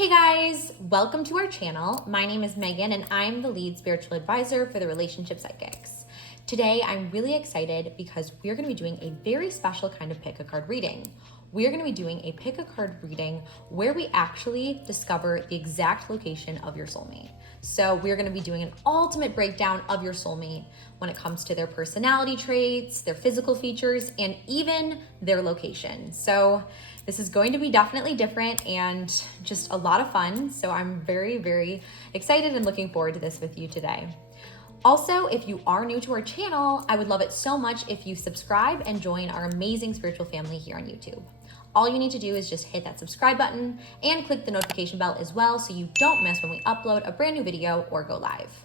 Hey guys, welcome to our channel. My name is Megan and I'm the lead spiritual advisor for the Relationship Psychics. Today, I'm really excited because we're going to be doing a very special kind of pick a card reading. We're going to be doing a pick a card reading where we actually discover the exact location of your soulmate. So we're going to be doing an ultimate breakdown of your soulmate when it comes to their personality traits, their physical features, and even their location. So this is going to be definitely different and just a lot of fun. So I'm very, very excited and looking forward to this with you today. Also, if you are new to our channel, I would love it so much if you subscribe and join our amazing spiritual family here on YouTube. All you need to do is just hit that subscribe button and click the notification bell as well so you don't miss when we upload a brand new video or go live.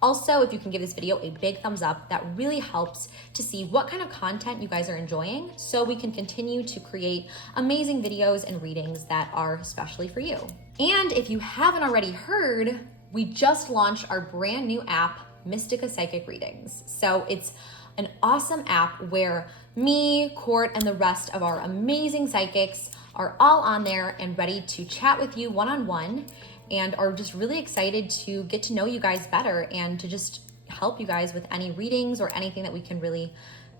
Also, if you can give this video a big thumbs up, that really helps to see what kind of content you guys are enjoying so we can continue to create amazing videos and readings that are especially for you. And if you haven't already heard, we just launched our brand new app, Mystica Psychic Readings. So it's an awesome app where me, Court, and the rest of our amazing psychics are all on there and ready to chat with you one-on-one and are just really excited to get to know you guys better and to just help you guys with any readings or anything that we can really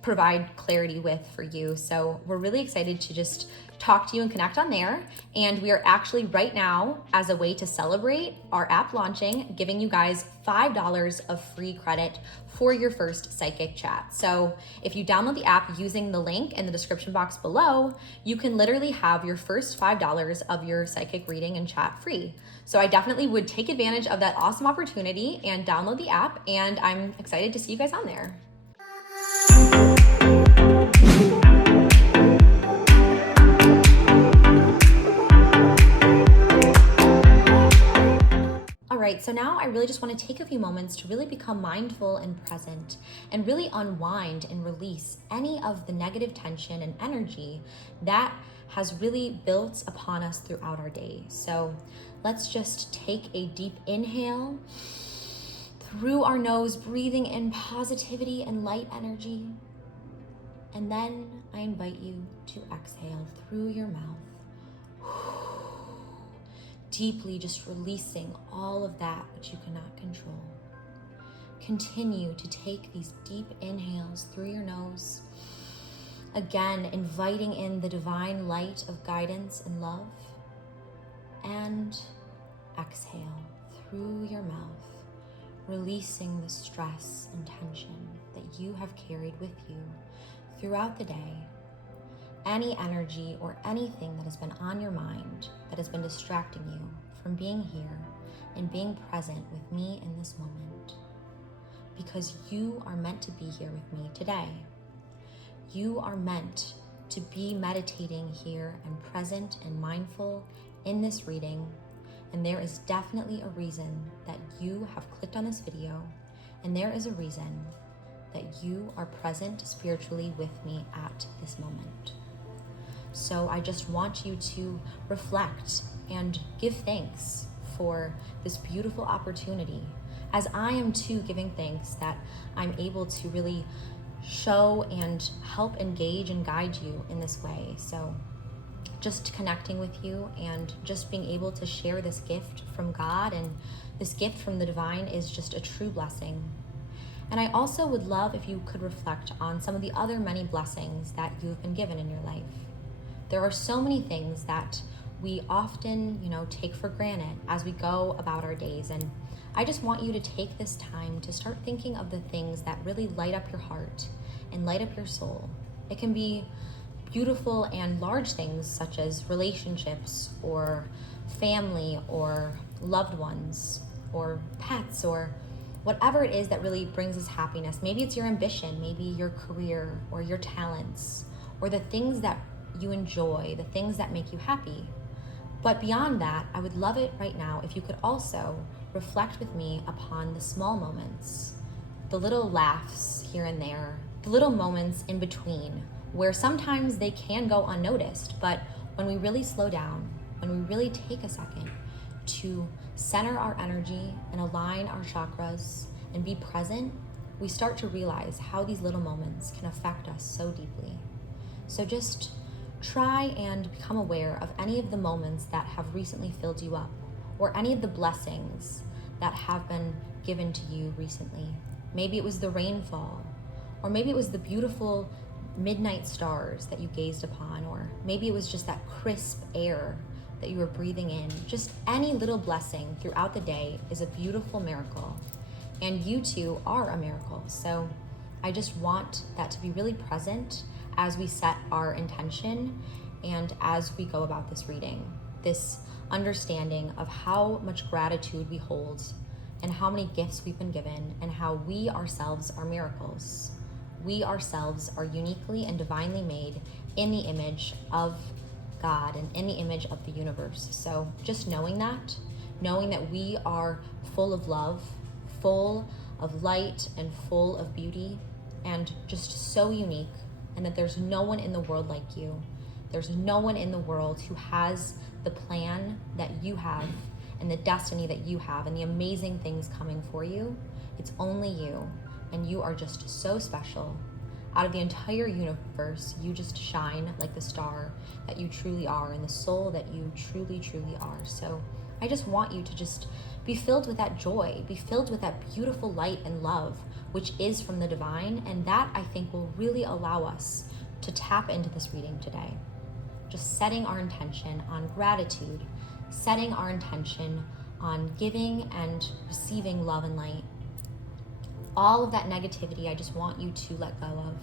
provide clarity with for you. So we're really excited to just talk to you and connect on there. And we are actually right now, as a way to celebrate our app launching, giving you guys $5 of free credit for your first psychic chat. So if you download the app using the link in the description box below, you can literally have your first $5 of your psychic reading and chat free. So I definitely would take advantage of that awesome opportunity and download the app. And I'm excited to see you guys on there. All right, so now I really just want to take a few moments to really become mindful and present and really unwind and release any of the negative tension and energy that has really built upon us throughout our day. So let's just take a deep inhale through our nose, breathing in positivity and light energy. And then I invite you to exhale through your mouth. Deeply just releasing all of that which you cannot control. Continue to take these deep inhales through your nose. Again, inviting in the divine light of guidance and love. And exhale through your mouth, releasing the stress and tension that you have carried with you throughout the day. Any energy or anything that has been on your mind that has been distracting you from being here and being present with me in this moment. Because you are meant to be here with me today. You are meant to be meditating here and present and mindful in this reading. And there is definitely a reason that you have clicked on this video, and there is a reason that you are present spiritually with me at this moment. So I just want you to reflect and give thanks for this beautiful opportunity, as I am too giving thanks that I'm able to really show and help engage and guide you in this way. So just connecting with you and just being able to share this gift from God and this gift from the divine is just a true blessing. And I also would love if you could reflect on some of the other many blessings that you've been given in your life. There are so many things that we often, take for granted as we go about our days. And I just want you to take this time to start thinking of the things that really light up your heart and light up your soul. It can be beautiful and large things such as relationships or family or loved ones or pets or whatever it is that really brings us happiness. Maybe it's your ambition, maybe your career or your talents or the things that you enjoy, the things that make you happy. But beyond that, I would love it right now if you could also reflect with me upon the small moments, the little laughs here and there, the little moments in between where sometimes they can go unnoticed, but when we really slow down, when we really take a second to center our energy and align our chakras and be present, we start to realize how these little moments can affect us so deeply. So just try and become aware of any of the moments that have recently filled you up, or any of the blessings that have been given to you recently. Maybe it was the rainfall, or maybe it was the beautiful midnight stars that you gazed upon, or maybe it was just that crisp air that you were breathing in. Just any little blessing throughout the day is a beautiful miracle, and you too are a miracle. So I just want that to be really present as we set our intention and as we go about this reading, this understanding of how much gratitude we hold and how many gifts we've been given, and how we ourselves are miracles. We ourselves are uniquely and divinely made in the image of God and in the image of the universe. So just knowing that we are full of love, full of light, and full of beauty, and just so unique, and that there's no one in the world like you. There's no one in the world who has the plan that you have, and the destiny that you have, and the amazing things coming for you. It's only you, and you are just so special. Out of the entire universe, you just shine like the star that you truly are, and the soul that you truly, truly are. So I just want you to just be filled with that joy, be filled with that beautiful light and love, which is from the divine. And that, I think, will really allow us to tap into this reading today. Just setting our intention on gratitude, setting our intention on giving and receiving love and light. All of that negativity, I just want you to let go of.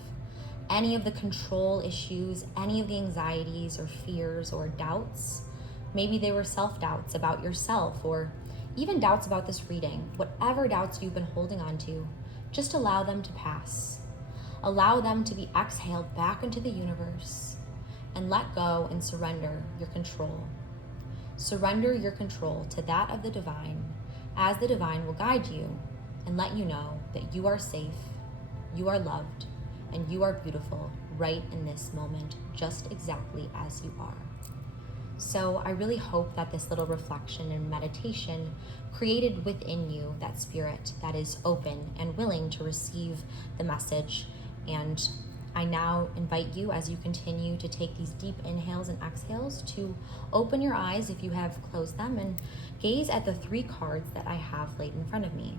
Any of the control issues, any of the anxieties or fears or doubts, maybe they were self-doubts about yourself, or even doubts about this reading. Whatever doubts you've been holding on to, just allow them to pass. Allow them to be exhaled back into the universe, and let go and surrender your control. Surrender your control to that of the divine, as the divine will guide you and let you know that you are safe, you are loved, and you are beautiful right in this moment, just exactly as you are. So I really hope that this little reflection and meditation created within you that spirit that is open and willing to receive the message. And I now invite you, as you continue to take these deep inhales and exhales, to open your eyes if you have closed them and gaze at the 3 cards that I have laid in front of me.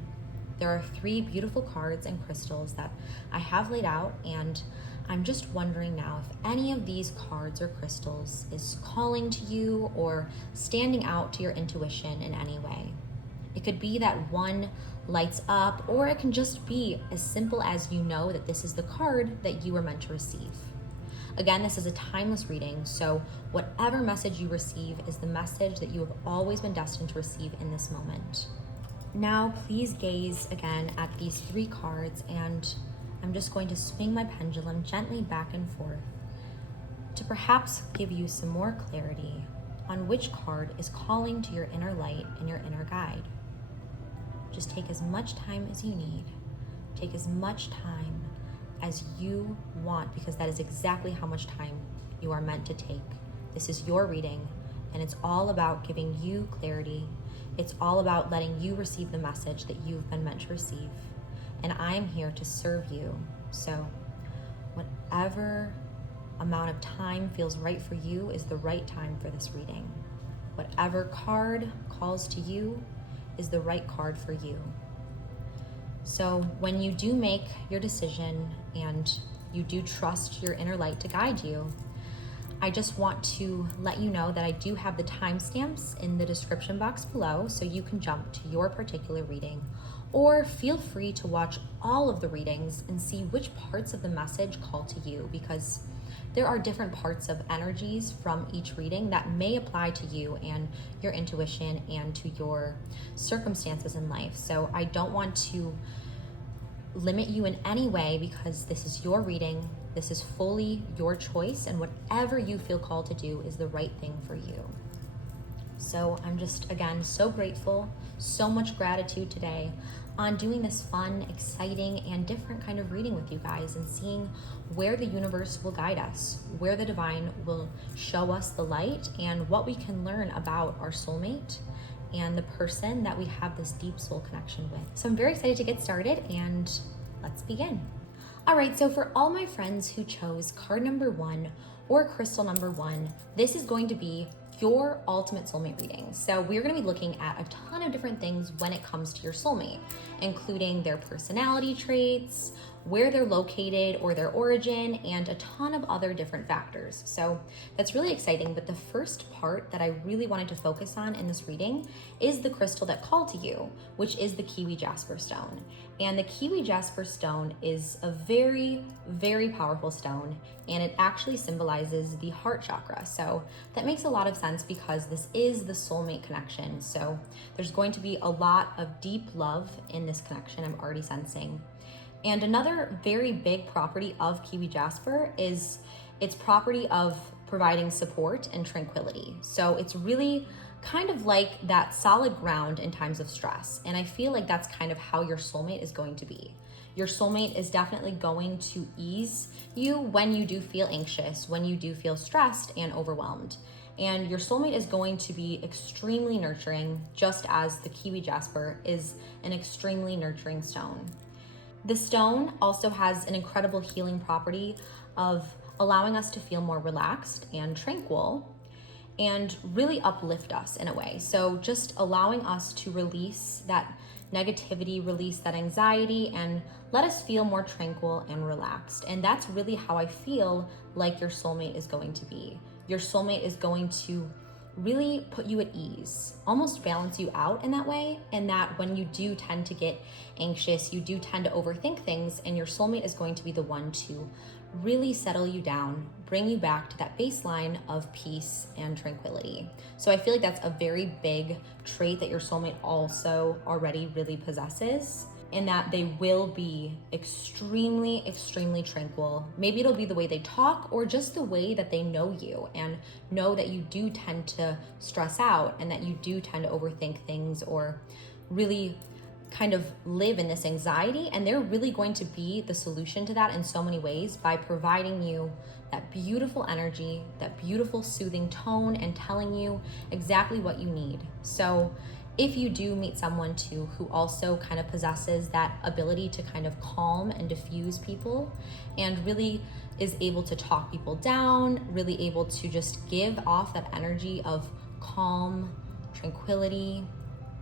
There are 3 beautiful cards and crystals that I have laid out, and I'm just wondering now if any of these cards or crystals is calling to you or standing out to your intuition in any way. It could be that one lights up, or it can just be as simple as you know that this is the card that you were meant to receive. Again, this is a timeless reading, so whatever message you receive is the message that you have always been destined to receive in this moment. Now, please gaze again at these 3 cards, and I'm just going to swing my pendulum gently back and forth to perhaps give you some more clarity on which card is calling to your inner light and your inner guide. Just take as much time as you need. Take as much time as you want, because that is exactly how much time you are meant to take. This is your reading, and it's all about giving you clarity. It's all about letting you receive the message that you've been meant to receive. And I am here to serve you. So whatever amount of time feels right for you is the right time for this reading. Whatever card calls to you is the right card for you. So when you do make your decision and you do trust your inner light to guide you, I just want to let you know that I do have the timestamps in the description box below, so you can jump to your particular reading, or feel free to watch all of the readings and see which parts of the message call to you, because there are different parts of energies from each reading that may apply to you and your intuition and to your circumstances in life. So I don't want to limit you in any way, because this is your reading. This is fully your choice, and whatever you feel called to do is the right thing for you. So I'm just, again, so grateful, so much gratitude today on doing this fun, exciting, and different kind of reading with you guys, and seeing where the universe will guide us, where the divine will show us the light, and what we can learn about our soulmate and the person that we have this deep soul connection with. So I'm very excited to get started, and let's begin. All right, so for all my friends who chose card number 1, or crystal number 1, this is going to be your ultimate soulmate reading. So we're going to be looking at a ton of different things when it comes to your soulmate, including their personality traits, where they're located or their origin, and a ton of other different factors. So that's really exciting. But the first part that I really wanted to focus on in this reading is the crystal that called to you, which is the kiwi jasper stone. And the kiwi jasper stone is a very, very powerful stone, and it actually symbolizes the heart chakra. So that makes a lot of sense because this is the soulmate connection. So there's going to be a lot of deep love in this connection, I'm already sensing. And another very big property of kiwi jasper is its property of providing support and tranquility. So it's really kind of like that solid ground in times of stress. And I feel like that's kind of how your soulmate is going to be. Your soulmate is definitely going to ease you when you do feel anxious, when you do feel stressed and overwhelmed. And your soulmate is going to be extremely nurturing, just as the kiwi jasper is an extremely nurturing stone. The stone also has an incredible healing property of allowing us to feel more relaxed and tranquil and really uplift us in a way. So just allowing us to release that negativity, release that anxiety, and let us feel more tranquil and relaxed. And that's really how I feel like your soulmate is going to be. Your soulmate is going to really put you at ease, almost balance you out in that way, and that when you do tend to get anxious, you do tend to overthink things, and your soulmate is going to be the one to really settle you down, bring you back to that baseline of peace and tranquility. So I feel like that's a very big trait that your soulmate also already really possesses, in that they will be extremely, extremely tranquil. Maybe it'll be the way they talk or just the way that they know you and know that you do tend to stress out and that you do tend to overthink things or really kind of live in this anxiety. And they're really going to be the solution to that in so many ways by providing you that beautiful energy, that beautiful soothing tone, and telling you exactly what you need. So if you do meet someone too who also kind of possesses that ability to kind of calm and diffuse people and really is able to talk people down, really able to just give off that energy of calm, tranquility,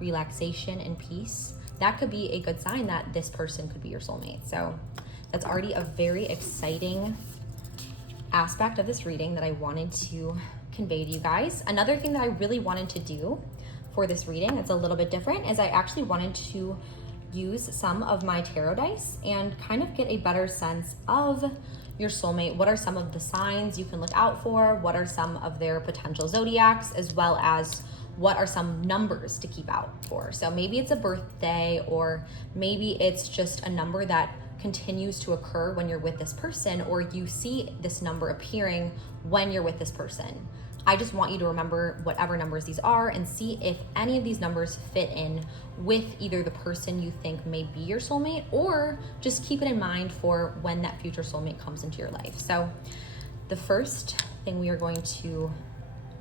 relaxation, and peace, that could be a good sign that this person could be your soulmate. So that's already a very exciting aspect of this reading that I wanted to convey to you guys. Another thing that I really wanted to do for this reading, it's a little bit different, is I actually wanted to use some of my tarot dice and kind of get a better sense of your soulmate. What are some of the signs you can look out for? What are some of their potential zodiacs, as well as what are some numbers to keep out for? So maybe it's a birthday, or maybe it's just a number that continues to occur when you're with this person, or you see this number appearing when you're with this person. I just want you to remember whatever numbers these are and see if any of these numbers fit in with either the person you think may be your soulmate, or just keep it in mind for when that future soulmate comes into your life. So the first thing we are going to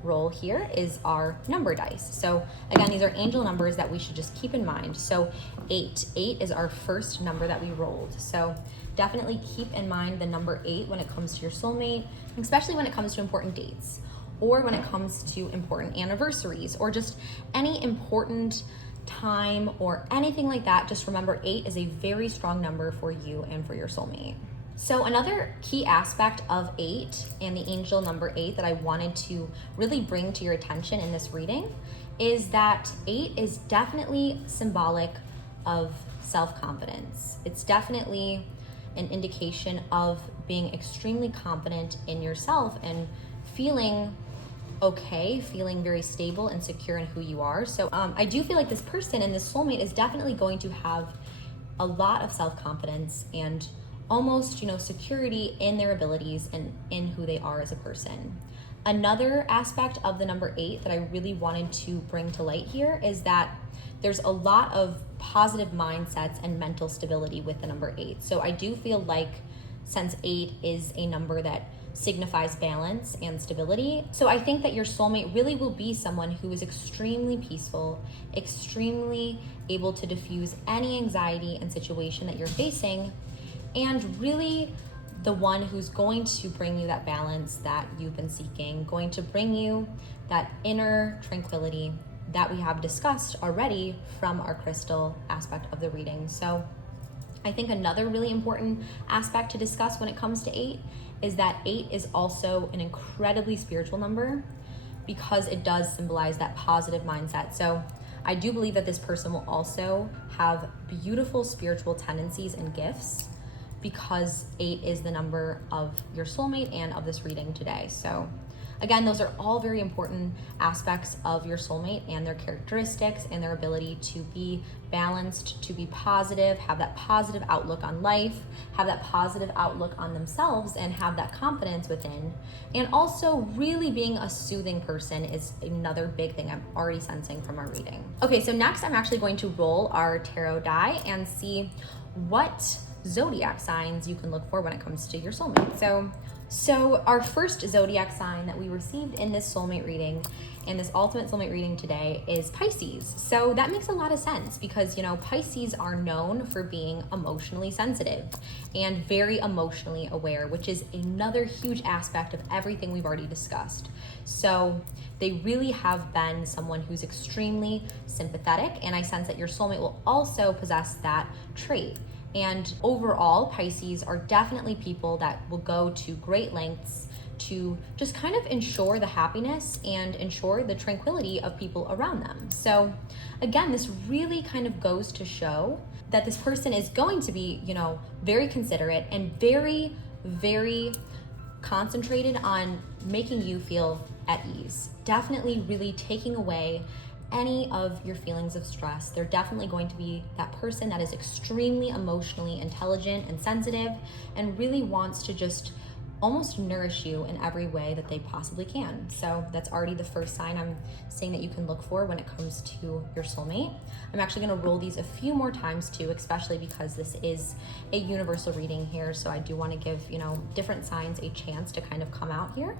roll here is our number dice. So again, these are angel numbers that we should just keep in mind. So 8 is our first number that we rolled. So definitely keep in mind the number 8 when it comes to your soulmate, especially when it comes to important dates, or when it comes to important anniversaries, or just any important time or anything like that. Just remember 8 is a very strong number for you and for your soulmate. So another key aspect of 8 and the angel number 8 that I wanted to really bring to your attention in this reading is that 8 is definitely symbolic of self-confidence. It's definitely an indication of being extremely confident in yourself and feeling okay, feeling very stable and secure in who you are. So I do feel like this person and this soulmate is definitely going to have a lot of self-confidence and almost, security in their abilities and in who they are as a person. Another aspect of the number 8 that I really wanted to bring to light here is that there's a lot of positive mindsets and mental stability with the number 8. So I do feel like, since 8 is a number that signifies balance and stability, so I think that your soulmate really will be someone who is extremely peaceful, extremely able to diffuse any anxiety and situation that you're facing, and really the one who's going to bring you that balance that you've been seeking, going to bring you that inner tranquility that we have discussed already from our crystal aspect of the reading. So I think another really important aspect to discuss when it comes to 8 is that 8 is also an incredibly spiritual number because it does symbolize that positive mindset. So I do believe that this person will also have beautiful spiritual tendencies and gifts because 8 is the number of your soulmate and of this reading today. So again, those are all very important aspects of your soulmate and their characteristics and their ability to be balanced, to be positive, have that positive outlook on life, have that positive outlook on themselves, and have that confidence within. And also really being a soothing person is another big thing I'm already sensing from our reading. Okay, so next I'm actually going to roll our tarot die and see what zodiac signs you can look for when it comes to your soulmate. So our first zodiac sign that we received in this soulmate reading, in this ultimate soulmate reading today, is Pisces. So that makes a lot of sense because, you know, Pisces are known for being emotionally sensitive and very emotionally aware, which is another huge aspect of everything we've already discussed. So they really have been someone who's extremely sympathetic, and I sense that your soulmate will also possess that trait. And overall, Pisces are definitely people that will go to great lengths to just kind of ensure the happiness and ensure the tranquility of people around them. So again, this really kind of goes to show that this person is going to be, you know, very considerate and very, very concentrated on making you feel at ease. Definitely really taking away any of your feelings of stress. They're definitely going to be that person that is extremely emotionally intelligent and sensitive and really wants to just almost nourish you in every way that they possibly can. So that's already the first sign I'm seeing that you can look for when it comes to your soulmate. I'm actually gonna roll these a few more times too, especially because this is a universal reading here. So I do wanna give, you know, different signs a chance to kind of come out here.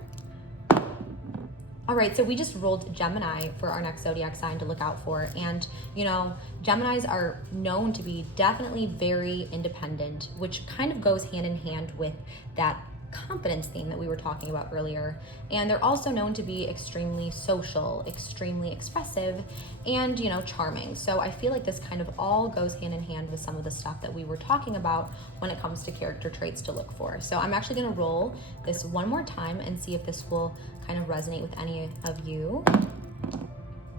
All right, so we just rolled Gemini for our next zodiac sign to look out for. And, you know, Geminis are known to be definitely very independent, which kind of goes hand in hand with that confidence theme that we were talking about earlier. And they're also known to be extremely social, extremely expressive, and, you know, charming. So I feel like this kind of all goes hand in hand with some of the stuff that we were talking about when it comes to character traits to look for. So I'm actually gonna roll this one more time and see if this will kind of resonate with any of you.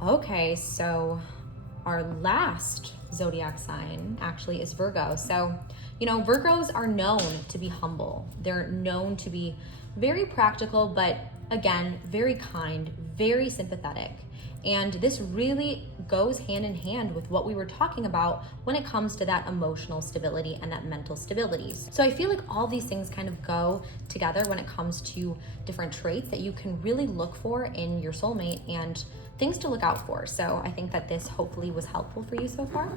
Okay, so our last zodiac sign actually is Virgo. So, you know, Virgos are known to be humble. They're known to be very practical, but again, very kind, very sympathetic. And this really goes hand in hand with what we were talking about when it comes to that emotional stability and that mental stability. So I feel like all these things kind of go together when it comes to different traits that you can really look for in your soulmate and things to look out for. So I think that this hopefully was helpful for you so far.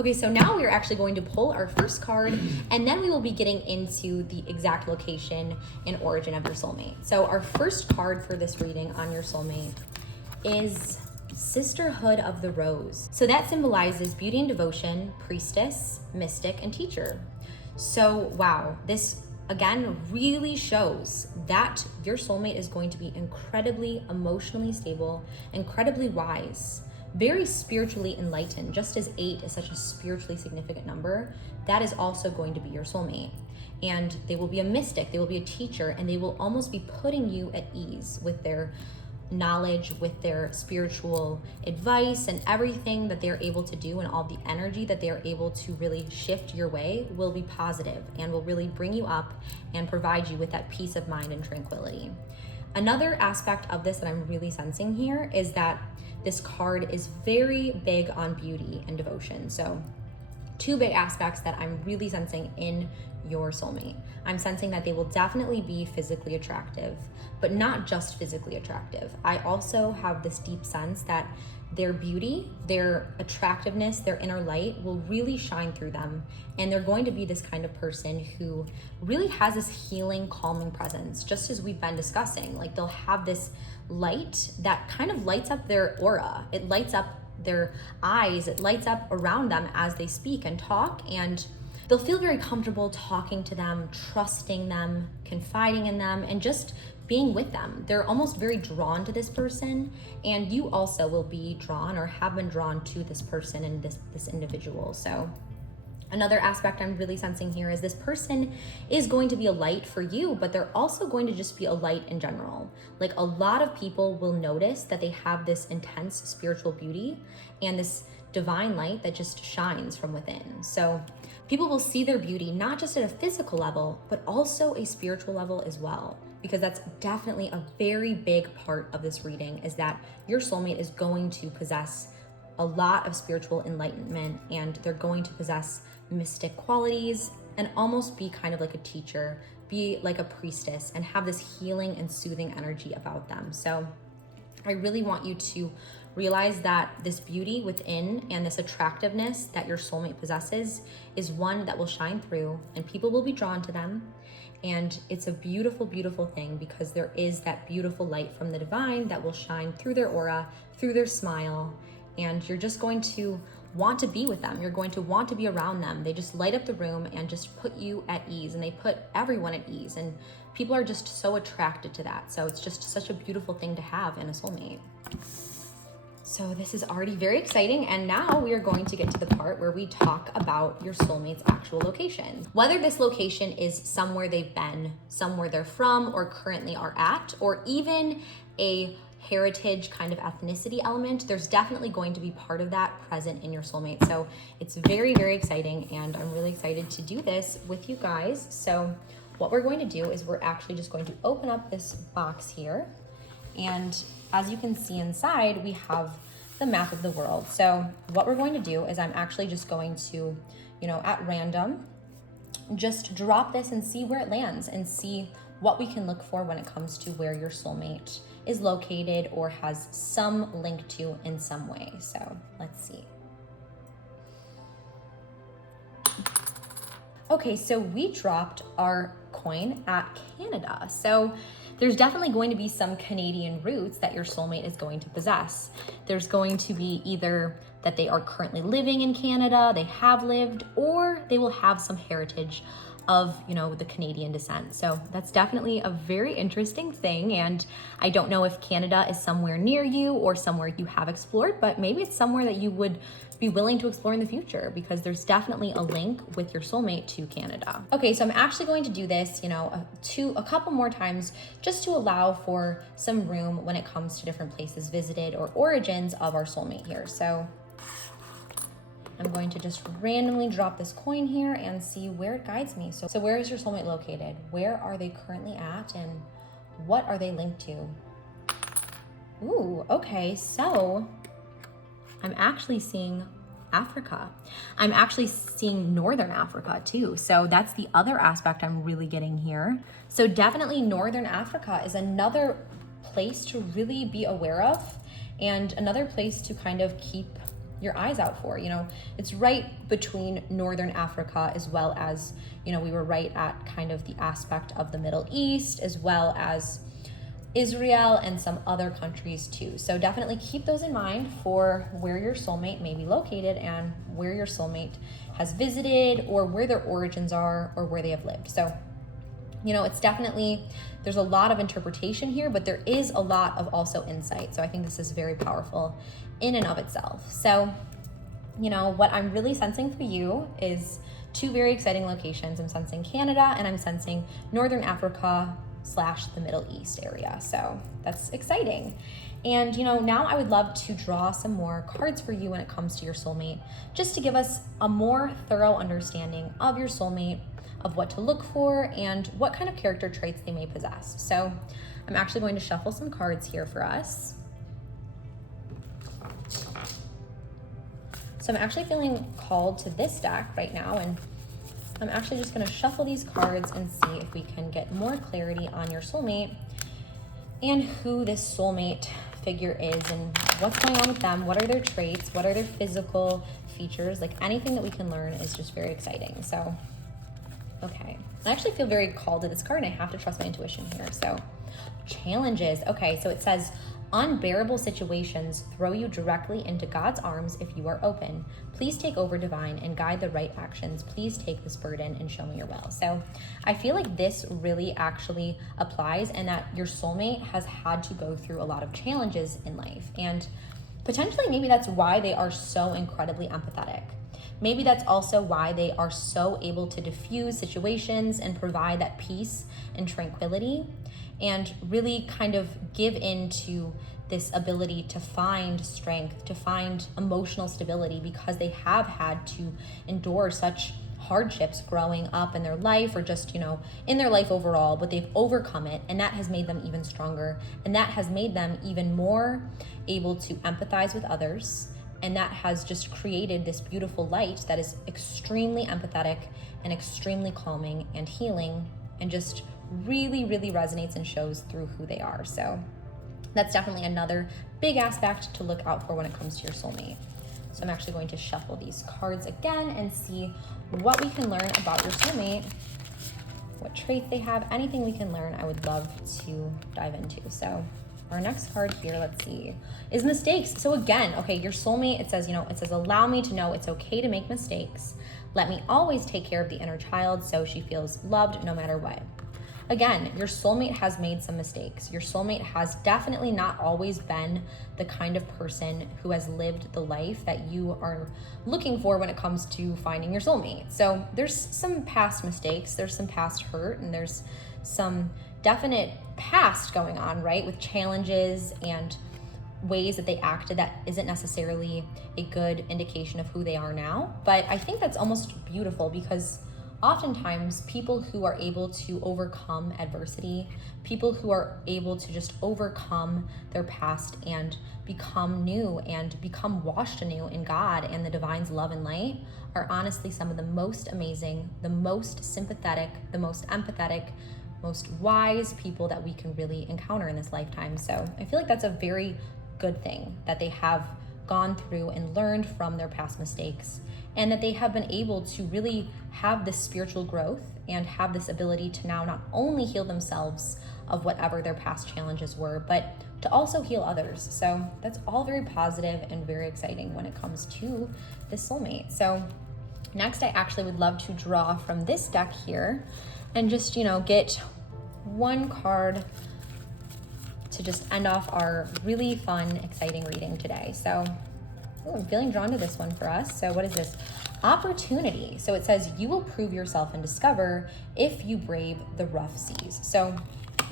Okay, so now we are actually going to pull our first card, and then we will be getting into the exact location and origin of your soulmate. So our first card for this reading on your soulmate is Sisterhood of the Rose. So that symbolizes beauty and devotion, priestess, mystic, and teacher. So wow, this again really shows that your soulmate is going to be incredibly emotionally stable, incredibly wise, very spiritually enlightened. Just as 8 is such a spiritually significant number, that is also going to be your soulmate. And they will be a mystic, they will be a teacher, and they will almost be putting you at ease with their knowledge, with their spiritual advice, and everything that they're able to do, and all the energy that they're able to really shift your way will be positive and will really bring you up and provide you with that peace of mind and tranquility. Another aspect of this that I'm really sensing here is that this card is very big on beauty and devotion. So 2 big aspects that I'm really sensing in your soulmate. I'm sensing that they will definitely be physically attractive, but not just physically attractive. I also have this deep sense that their beauty, their attractiveness, their inner light will really shine through them. And they're going to be this kind of person who really has this healing, calming presence, just as we've been discussing. Like they'll have this light that kind of lights up their aura. It lights up their eyes, it lights up around them as they speak and talk. And they'll feel very comfortable talking to them, trusting them, confiding in them, and just being with them. They're almost very drawn to this person, and you also will be drawn or have been drawn to this person and this individual. So another aspect I'm really sensing here is this person is going to be a light for you, but they're also going to just be a light in general. Like, a lot of people will notice that they have this intense spiritual beauty and this divine light that just shines from within. So people will see their beauty not just at a physical level, but also a spiritual level as well, because that's definitely a very big part of this reading, is that your soulmate is going to possess a lot of spiritual enlightenment, and they're going to possess mystic qualities and almost be kind of like a teacher, be like a priestess, and have this healing and soothing energy about them. So I really want you to realize that this beauty within and this attractiveness that your soulmate possesses is one that will shine through, and people will be drawn to them. And it's a beautiful, beautiful thing, because there is that beautiful light from the divine that will shine through their aura, through their smile, and you're just going to want to be with them. You're going to want to be around them. They just light up the room and just put you at ease, and they put everyone at ease, and people are just so attracted to that. So it's just such a beautiful thing to have in a soulmate. So this is already very exciting, and now we are going to get to the part where we talk about your soulmate's actual location. Whether this location is somewhere they've been, somewhere they're from or currently are at, or even a heritage kind of ethnicity element, there's definitely going to be part of that present in your soulmate. So it's very, very exciting, and I'm really excited to do this with you guys. So what we're going to do is we're actually just going to open up this box here, and as you can see inside, we have the map of the world. So what we're going to do is I'm actually just going to, at random, just drop this and see where it lands, and see what we can look for when it comes to where your soulmate is located or has some link to in some way. So let's see. Okay, so we dropped our coin at Canada. So there's definitely going to be some Canadian roots that your soulmate is going to possess. There's going to be either that they are currently living in Canada, they have lived, or they will have some heritage of, the Canadian descent. So that's definitely a very interesting thing. And I don't know if Canada is somewhere near you or somewhere you have explored, but maybe it's somewhere that you would be willing to explore in the future, because there's definitely a link with your soulmate to Canada. Okay, so I'm actually going to do this, a couple more times, just to allow for some room when it comes to different places visited or origins of our soulmate here. So I'm going to just randomly drop this coin here and see where it guides me. So where is your soulmate located? Where are they currently at, and what are they linked to? Ooh, okay, so I'm actually seeing Africa. I'm actually seeing Northern Africa too. So that's the other aspect I'm really getting here. So definitely Northern Africa is another place to really be aware of, and another place to kind of keep your eyes out for. It's right between Northern Africa as well as, we were right at kind of the aspect of the Middle East, as well as Israel and some other countries too. So definitely keep those in mind for where your soulmate may be located, and where your soulmate has visited, or where their origins are, or where they have lived. So, it's definitely, there's a lot of interpretation here, but there is a lot of also insight. So I think this is very powerful in and of itself. So, what I'm really sensing for you is two very exciting locations. I'm sensing Canada, and I'm sensing Northern Africa / the Middle East area. So that's exciting. And now I would love to draw some more cards for you when it comes to your soulmate, just to give us a more thorough understanding of your soulmate, of what to look for, and what kind of character traits they may possess. So I'm actually going to shuffle some cards here for us. So I'm actually feeling called to this deck right now, and I'm actually just going to shuffle these cards and see if we can get more clarity on your soulmate and who this soulmate figure is, and what's going on with them, what are their traits, what are their physical features. Like, anything that we can learn is just very exciting. So, okay. I actually feel very called to this card, and I have to trust my intuition here. So, challenges. Okay, so it says, Unbearable situations throw you directly into God's arms if you are open. Please take over, divine, and guide the right actions. Please take this burden and show me your will. So I feel like this really actually applies, and that your soulmate has had to go through a lot of challenges in life. And potentially maybe that's why they are so incredibly empathetic. Maybe that's also why they are so able to diffuse situations and provide that peace and tranquility, and really kind of give into this ability to find strength, to find emotional stability, because they have had to endure such hardships growing up in their life, or just, in their life overall, but they've overcome it, and that has made them even stronger, and that has made them even more able to empathize with others, and that has just created this beautiful light that is extremely empathetic and extremely calming and healing, and just really, really resonates and shows through who they are. So that's definitely another big aspect to look out for when it comes to your soulmate. So I'm actually going to shuffle these cards again and see what we can learn about your soulmate, what traits they have, anything we can learn, I would love to dive into. So our next card here, let's see, is mistakes. So again, okay, your soulmate, it says, allow me to know it's okay to make mistakes. Let me always take care of the inner child so she feels loved no matter what. Again, your soulmate has made some mistakes. Your soulmate has definitely not always been the kind of person who has lived the life that you are looking for when it comes to finding your soulmate. So there's some past mistakes, there's some past hurt, and there's some definite past going on, right? With challenges and ways that they acted that isn't necessarily a good indication of who they are now. But I think that's almost beautiful, because oftentimes people who are able to overcome adversity, people who are able to just overcome their past and become new and become washed anew in God and the divine's love and light, are honestly some of the most amazing, the most sympathetic, the most empathetic, most wise people that we can really encounter in this lifetime. So I feel like that's a very good thing, that they have gone through and learned from their past mistakes, and that they have been able to really have this spiritual growth and have this ability to now not only heal themselves of whatever their past challenges were, but to also heal others. So that's all very positive and very exciting when it comes to this soulmate. So next, I actually would love to draw from this deck here and just, get one card to just end off our really fun, exciting reading today. So I'm feeling drawn to this one for us. So what is this? Opportunity. So it says, you will prove yourself and discover if you brave the rough seas. So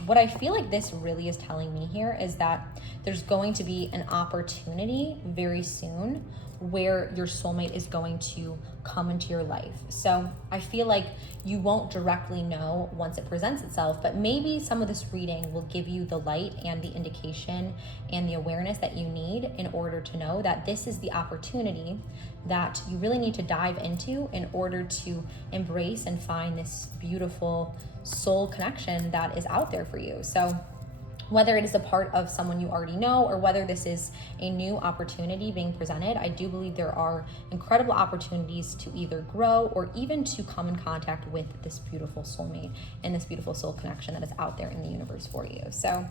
what I feel like this really is telling me here is that there's going to be an opportunity very soon where your soulmate is going to come into your life. So I feel like you won't directly know once it presents itself, but maybe some of this reading will give you the light and the indication and the awareness that you need in order to know that this is the opportunity that you really need to dive into in order to embrace and find this beautiful soul connection that is out there for you. So whether it is a part of someone you already know or whether this is a new opportunity being presented, I do believe there are incredible opportunities to either grow or even to come in contact with this beautiful soulmate and this beautiful soul connection that is out there in the universe for you. So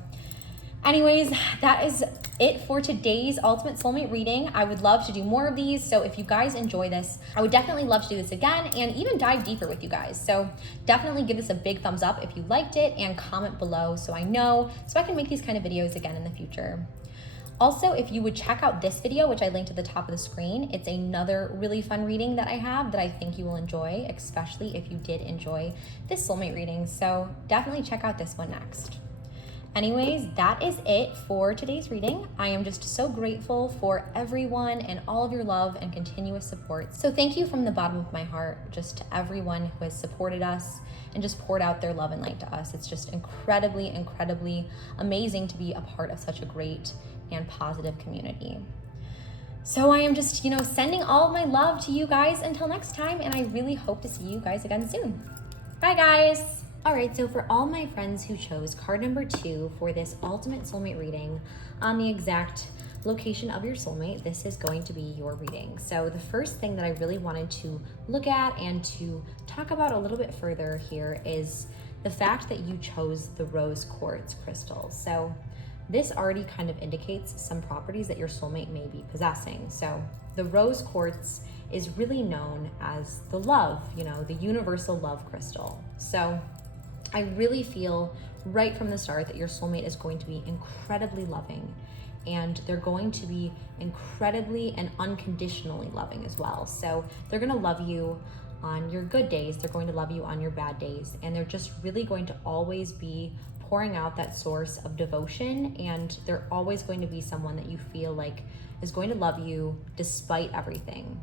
anyways, that is it for today's Ultimate Soulmate reading. I would love to do more of these. So if you guys enjoy this, I would definitely love to do this again and even dive deeper with you guys. So definitely give this a big thumbs up if you liked it, and comment below so I know, so I can make these kind of videos again in the future. Also, if you would check out this video, which I linked at the top of the screen, it's another really fun reading that I have that I think you will enjoy, especially if you did enjoy this soulmate reading. So definitely check out this one next. Anyways, that is it for today's reading. I am just so grateful for everyone and all of your love and continuous support. So thank you from the bottom of my heart, just to everyone who has supported us and just poured out their love and light to us. It's just incredibly, incredibly amazing to be a part of such a great and positive community. So I am just, sending all of my love to you guys until next time, and I really hope to see you guys again soon. Bye, guys. All right, so for all my friends who chose card number 2 for this Ultimate Soulmate reading on the exact location of your soulmate, this is going to be your reading. So the first thing that I really wanted to look at and to talk about a little bit further here is the fact that you chose the rose quartz crystal. So this already kind of indicates some properties that your soulmate may be possessing. So the rose quartz is really known as the love, the universal love crystal. So I really feel right from the start that your soulmate is going to be incredibly loving, and they're going to be incredibly and unconditionally loving as well. So they're going to love you on your good days, they're going to love you on your bad days, and they're just really going to always be pouring out that source of devotion, and they're always going to be someone that you feel like is going to love you despite everything,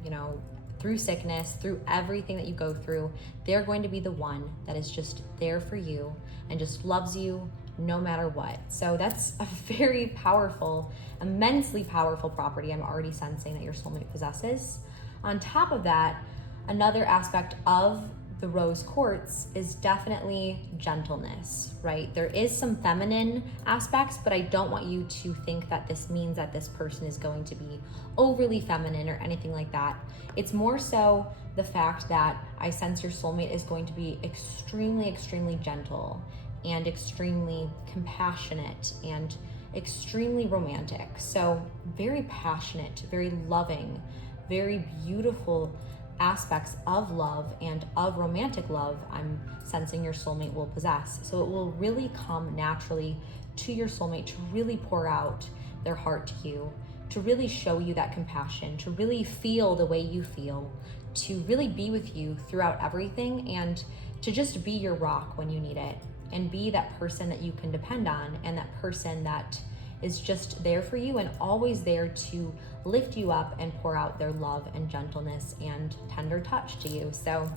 through sickness, through everything that you go through. They're going to be the one that is just there for you and just loves you no matter what. So that's a very powerful, immensely powerful property I'm already sensing that your soulmate possesses. On top of that, another aspect of the rose quartz is definitely gentleness, right? There is some feminine aspects, but I don't want you to think that this means that this person is going to be overly feminine or anything like that. It's more so the fact that I sense your soulmate is going to be extremely, extremely gentle and extremely compassionate and extremely romantic. So very passionate, very loving, very beautiful aspects of love and of romantic love I'm sensing your soulmate will possess. So it will really come naturally to your soulmate to really pour out their heart to you, to really show you that compassion, to really feel the way you feel, to really be with you throughout everything, and to just be your rock when you need it, and be that person that you can depend on, and that person that is just there for you and always there to lift you up and pour out their love and gentleness and tender touch to you. So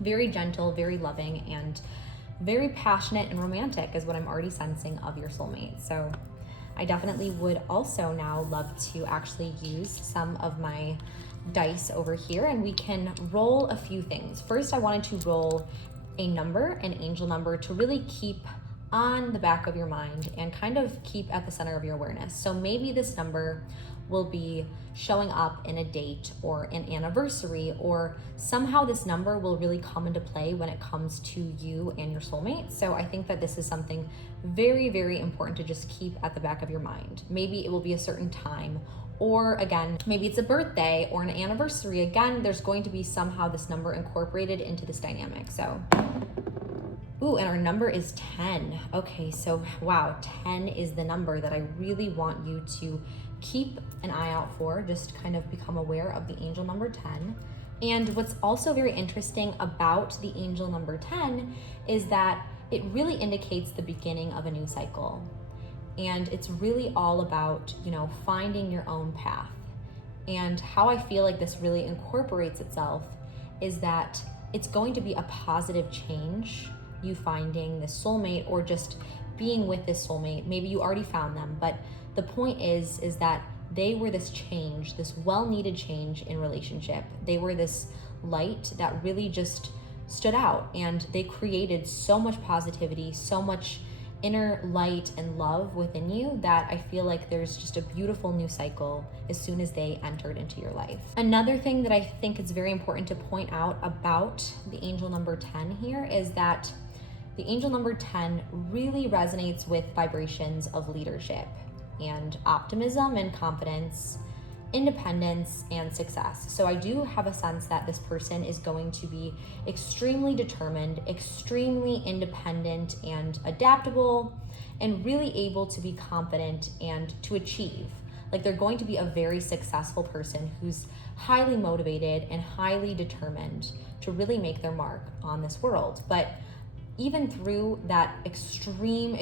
very gentle, very loving, and very passionate and romantic is what I'm already sensing of your soulmate. So I definitely would also now love to actually use some of my dice over here, and we can roll a few things. First, I wanted to roll a number, an angel number, to really keep on the back of your mind and kind of keep at the center of your awareness. So maybe this number will be showing up in a date or an anniversary, or somehow this number will really come into play when it comes to you and your soulmate. So I think that this is something very, very important to just keep at the back of your mind. Maybe it will be a certain time, or again, maybe it's a birthday or an anniversary. Again, there's going to be somehow this number incorporated into this dynamic. So ooh, and our number is 10. Okay, so wow, 10 is the number that I really want you to keep an eye out for. Just kind of become aware of the angel number 10. And what's also very interesting about the angel number 10 is that it really indicates the beginning of a new cycle. And it's really all about, finding your own path. And how I feel like this really incorporates itself is that it's going to be a positive change, you finding this soulmate or just being with this soulmate. Maybe you already found them, but the point is that they were this change, this well-needed change in relationship. They were this light that really just stood out, and they created so much positivity, so much inner light and love within you that I feel like there's just a beautiful new cycle as soon as they entered into your life. Another thing that I think is very important to point out about the angel number 10 here is that the angel number 10 really resonates with vibrations of leadership and optimism and confidence, independence and success. So I do have a sense that this person is going to be extremely determined, extremely independent and adaptable, and really able to be confident and to achieve. Like, they're going to be a very successful person who's highly motivated and highly determined to really make their mark on this world. But even through that extreme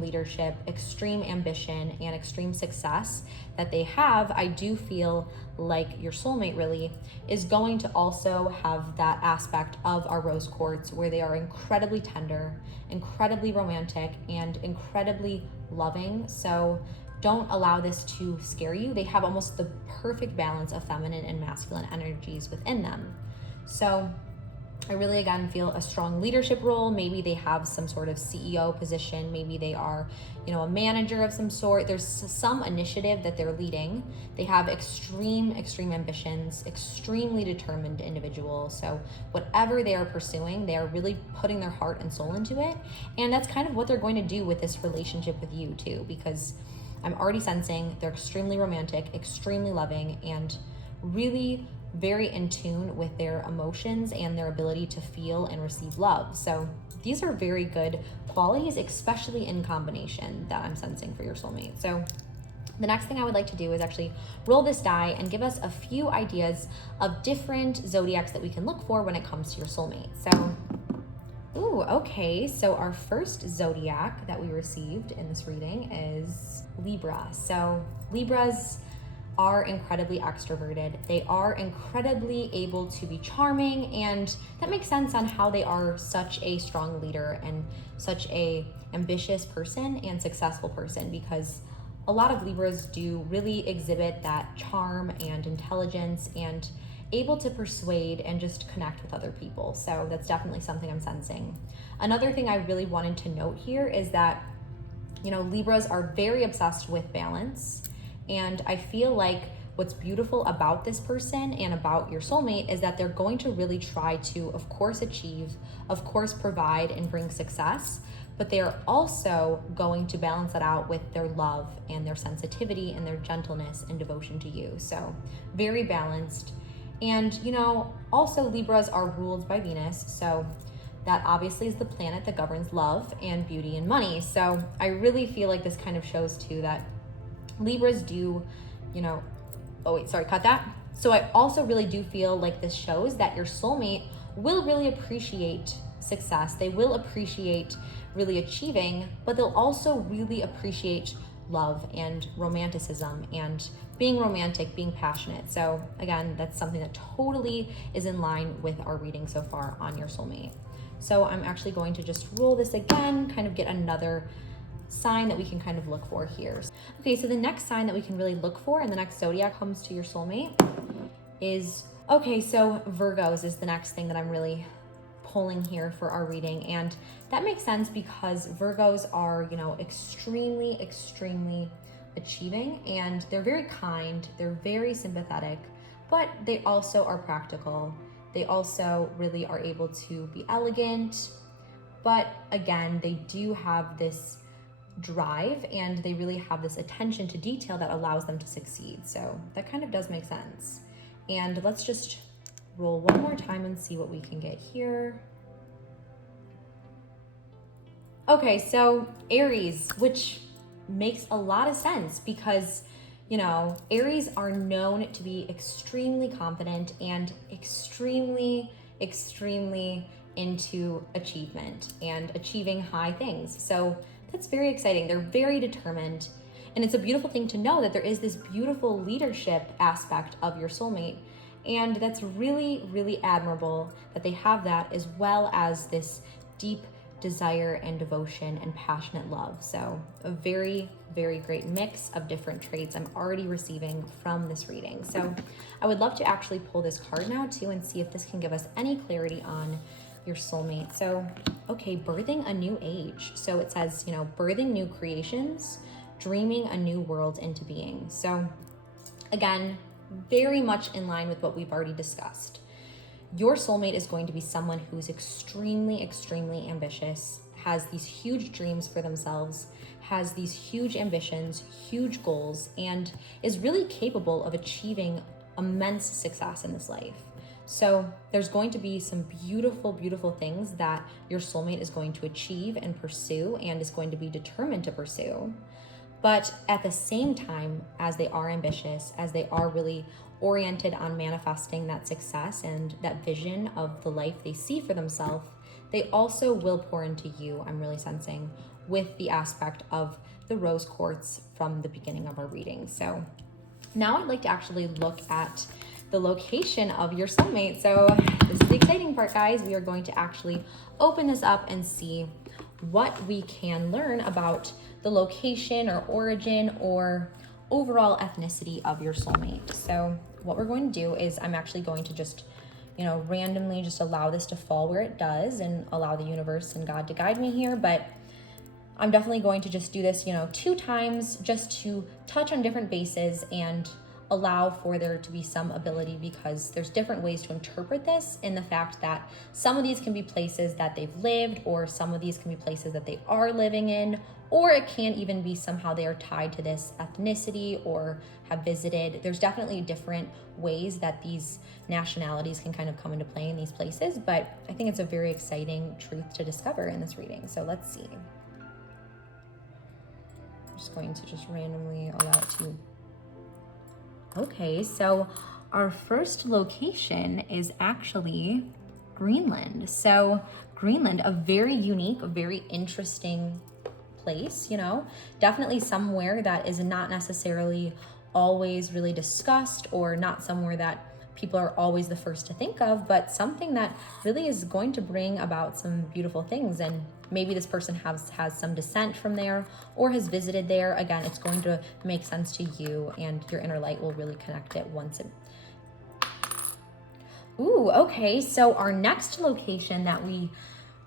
leadership, extreme ambition, and extreme success that they have, I do feel like your soulmate really is going to also have that aspect of our rose quartz where they are incredibly tender, incredibly romantic, and incredibly loving. So don't allow this to scare you. They have almost the perfect balance of feminine and masculine energies within them. So I really, again, feel a strong leadership role. Maybe they have some sort of CEO position. Maybe they are, a manager of some sort. There's some initiative that they're leading. They have extreme ambitions, extremely determined individual. So whatever they are pursuing, they are really putting their heart and soul into it. And that's kind of what they're going to do with this relationship with you too, because I'm already sensing they're extremely romantic, extremely loving, and really very in tune with their emotions and their ability to feel and receive love. So these are very good qualities, especially in combination, that I'm sensing for your soulmate. So the next thing I would like to do is actually roll this die and give us a few ideas of different zodiacs that we can look for when it comes to your soulmate. So, okay. So our first zodiac that we received in this reading is Libra. So Libras are incredibly extroverted. They are incredibly able to be charming, and that makes sense on how they are such a strong leader and such a ambitious person and successful person, because a lot of Libras do really exhibit that charm and intelligence and able to persuade and just connect with other people. So that's definitely something I'm sensing. Another thing I really wanted to note here is that, Libras are very obsessed with balance. And I feel like what's beautiful about this person and about your soulmate is that they're going to really try to, of course, achieve, of course, provide and bring success, but they are also going to balance that out with their love and their sensitivity and their gentleness and devotion to you. So very balanced. And, also Libras are ruled by Venus. So that obviously is the planet that governs love and beauty and money. So I really feel like this kind of shows too that Libras do, cut that. So I also really do feel like this shows that your soulmate will really appreciate success. They will appreciate really achieving, but they'll also really appreciate love and romanticism and being romantic, being passionate. So again, that's something that totally is in line with our reading so far on your soulmate. So I'm actually going to just roll this again, kind of get another sign that we can kind of look for here. Okay, so the next sign that we can really look for and the next zodiac comes to your soulmate is, so Virgos is the next thing that I'm really pulling here for our reading. And that makes sense because Virgos are, extremely achieving, and they're very kind, they're very sympathetic, but they also are practical. They also really are able to be elegant, but again, they do have this drive and they really have this attention to detail that allows them to succeed. So that kind of does make sense. And let's just roll one more time and see what we can get here. Okay, so Aries, which makes a lot of sense because, Aries are known to be extremely confident and extremely into achievement and achieving high things. So that's very exciting. They're very determined. And it's a beautiful thing to know that there is this beautiful leadership aspect of your soulmate. And that's really admirable that they have that, as well as this deep desire and devotion and passionate love. So a very great mix of different traits I'm already receiving from this reading. So I would love to actually pull this card now too and see if this can give us any clarity on your soulmate. So, birthing a new age. So it says, birthing new creations, dreaming a new world into being. So again, very much in line with what we've already discussed. Your soulmate is going to be someone who's extremely ambitious, has these huge dreams for themselves, has these huge ambitions, huge goals, and is really capable of achieving immense success in this life. So there's going to be some beautiful things that your soulmate is going to achieve and pursue and is going to be determined to pursue. But at the same time, as they are ambitious, as they are really oriented on manifesting that success and that vision of the life they see for themselves, they also will pour into you, I'm really sensing, with the aspect of the rose quartz from the beginning of our reading. So now I'd like to actually look at the location of your soulmate. So this is the exciting part, guys. We are going to actually open this up and see what we can learn about the location or origin or overall ethnicity of your soulmate. So what we're going to do is I'm actually going to just, randomly just allow this to fall where it does and allow the universe and God to guide me here. But I'm definitely going to just do this, 2 times just to touch on different bases and allow for there to be some ability, because there's different ways to interpret this, in the fact that some of these can be places that they've lived, or some of these can be places that they are living in, or it can even be somehow they are tied to this ethnicity or have visited. There's definitely different ways that these nationalities can kind of come into play in these places, but I think it's a very exciting truth to discover in this reading. So let's see. I'm just going to just randomly allow it to. Okay, so our first location is actually Greenland. So Greenland, a very unique, a very interesting place, definitely somewhere that is not necessarily always really discussed, or not somewhere that people are always the first to think of, but something that really is going to bring about some beautiful things. And maybe this person has some descent from there or has visited there. Again, it's going to make sense to you, and your inner light will really connect it once it. Ooh, okay. So our next location that we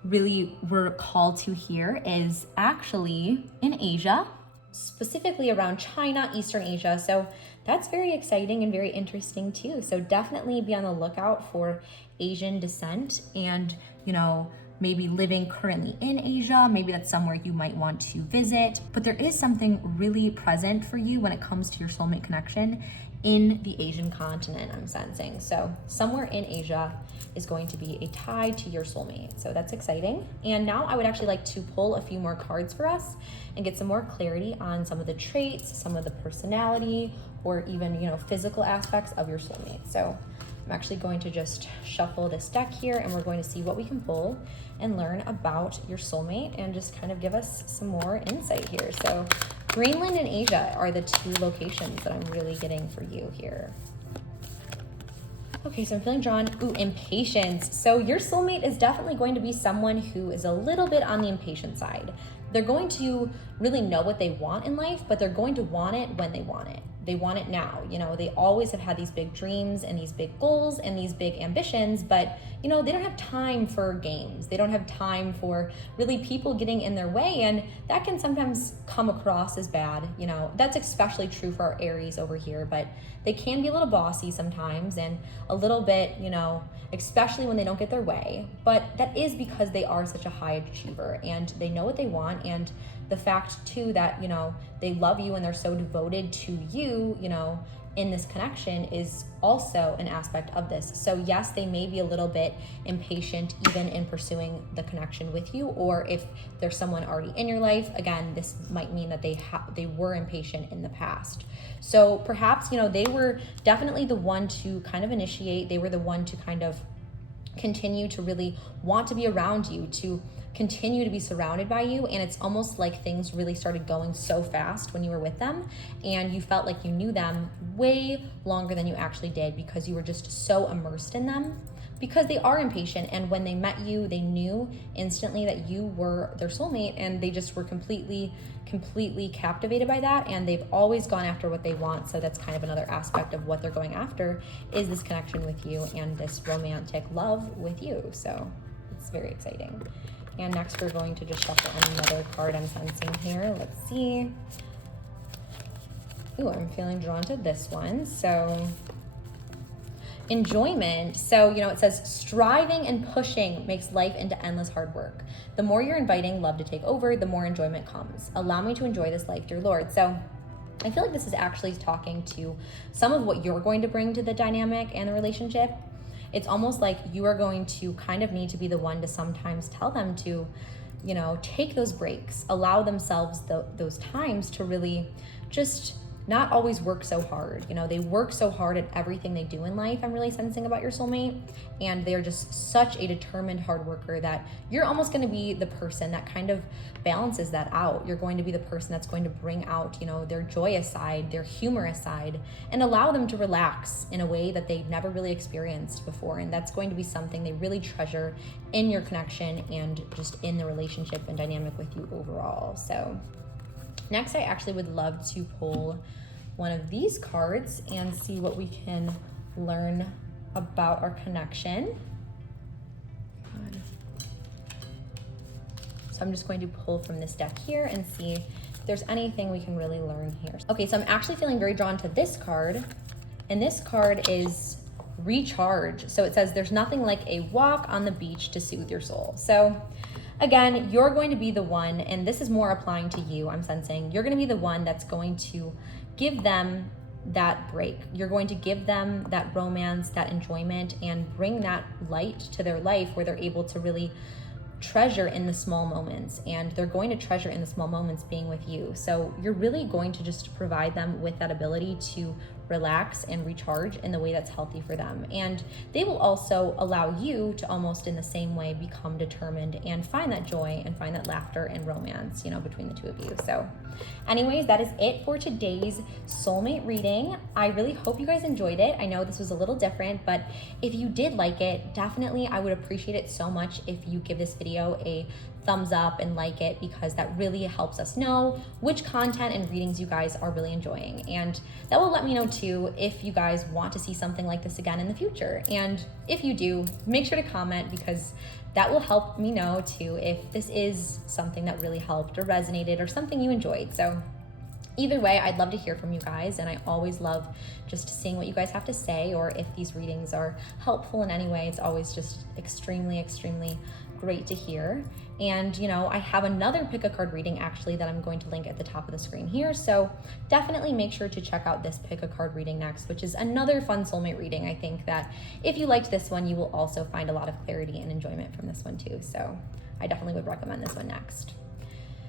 really were called to here is actually in Asia, specifically around China, Eastern Asia. So that's very exciting and very interesting too. So definitely be on the lookout for Asian descent, and, maybe living currently in Asia. Maybe that's somewhere you might want to visit. But there is something really present for you when it comes to your soulmate connection in the Asian continent, I'm sensing. So somewhere in Asia is going to be a tie to your soulmate. So that's exciting. And now I would actually like to pull a few more cards for us and get some more clarity on some of the traits, some of the personality, or even, physical aspects of your soulmate. So I'm actually going to just shuffle this deck here, and we're going to see what we can pull and learn about your soulmate, and just kind of give us some more insight here. So Greenland and Asia are the 2 locations that I'm really getting for you here. Okay, so I'm feeling drawn. Ooh, impatience. So your soulmate is definitely going to be someone who is a little bit on the impatient side. They're going to really know what they want in life, but they're going to want it when they want it. They want it now. They always have had these big dreams and these big goals and these big ambitions, but they don't have time for games. They don't have time for really people getting in their way, and that can sometimes come across as bad. That's especially true for our Aries over here, but they can be a little bossy sometimes, and a little bit, especially when they don't get their way. But that is because they are such a high achiever, and they know what they want. And the fact too that, they love you and they're so devoted to you, in this connection is also an aspect of this. So yes, they may be a little bit impatient even in pursuing the connection with you, or if there's someone already in your life, again, this might mean that they were impatient in the past. So perhaps, they were definitely the one to kind of initiate. They were the one to kind of continue to really want to be around you, to continue to be surrounded by you. And it's almost like things really started going so fast when you were with them, and you felt like you knew them way longer than you actually did, because you were just so immersed in them, because they are impatient. And when they met you, they knew instantly that you were their soulmate, and they just were completely captivated by that. And they've always gone after what they want. So that's kind of another aspect of what they're going after, is this connection with you and this romantic love with you. So it's very exciting. And next we're going to just shuffle another card I'm sensing here. Let's see. Ooh, I'm feeling drawn to this one. So enjoyment. So, it says striving and pushing makes life into endless hard work. The more you're inviting love to take over, the more enjoyment comes. Allow me to enjoy this life, dear Lord. So I feel like this is actually talking to some of what you're going to bring to the dynamic and the relationship. It's almost like you are going to kind of need to be the one to sometimes tell them to, take those breaks, allow themselves those times to really just not always work so hard. They work so hard at everything they do in life, I'm really sensing about your soulmate. And they're just such a determined hard worker that you're almost going to be the person that kind of balances that out. You're going to be the person that's going to bring out, their joyous side, their humorous side, and allow them to relax in a way that they've never really experienced before. And that's going to be something they really treasure in your connection and just in the relationship and dynamic with you overall. So next, I actually would love to pull one of these cards and see what we can learn about our connection. So I'm just going to pull from this deck here and see if there's anything we can really learn here. Okay, so I'm actually feeling very drawn to this card, and this card is recharge. So it says there's nothing like a walk on the beach to soothe your soul. So again, you're going to be the one, and this is more applying to you, I'm sensing. You're going to be the one that's going to give them that break. You're going to give them that romance, that enjoyment, and bring that light to their life where they're able to really treasure in the small moments, and they're going to treasure in the small moments being with you. So you're really going to just provide them with that ability to relax and recharge in the way that's healthy for them. And they will also allow you to almost in the same way become determined and find that joy and find that laughter and romance, you know, between the two of you. So anyways, that is it for today's soulmate reading. I really hope you guys enjoyed it. I know this was a little different, but if you did like it, definitely I would appreciate it so much if you give this video a thumbs up and like it, because that really helps us know which content and readings you guys are really enjoying. And that will let me know too if you guys want to see something like this again in the future. And if you do, make sure to comment, because that will help me know too if this is something that really helped or resonated or something you enjoyed. So either way, I'd love to hear from you guys, and I always love just seeing what you guys have to say, or if these readings are helpful in any way. It's always just extremely, extremely great to hear. And you know, I have another pick a card reading actually that I'm going to link at the top of the screen here, so definitely make sure to check out this pick a card reading next, which is another fun soulmate reading. I think that if you liked this one, you will also find a lot of clarity and enjoyment from this one too, so I definitely would recommend this one next.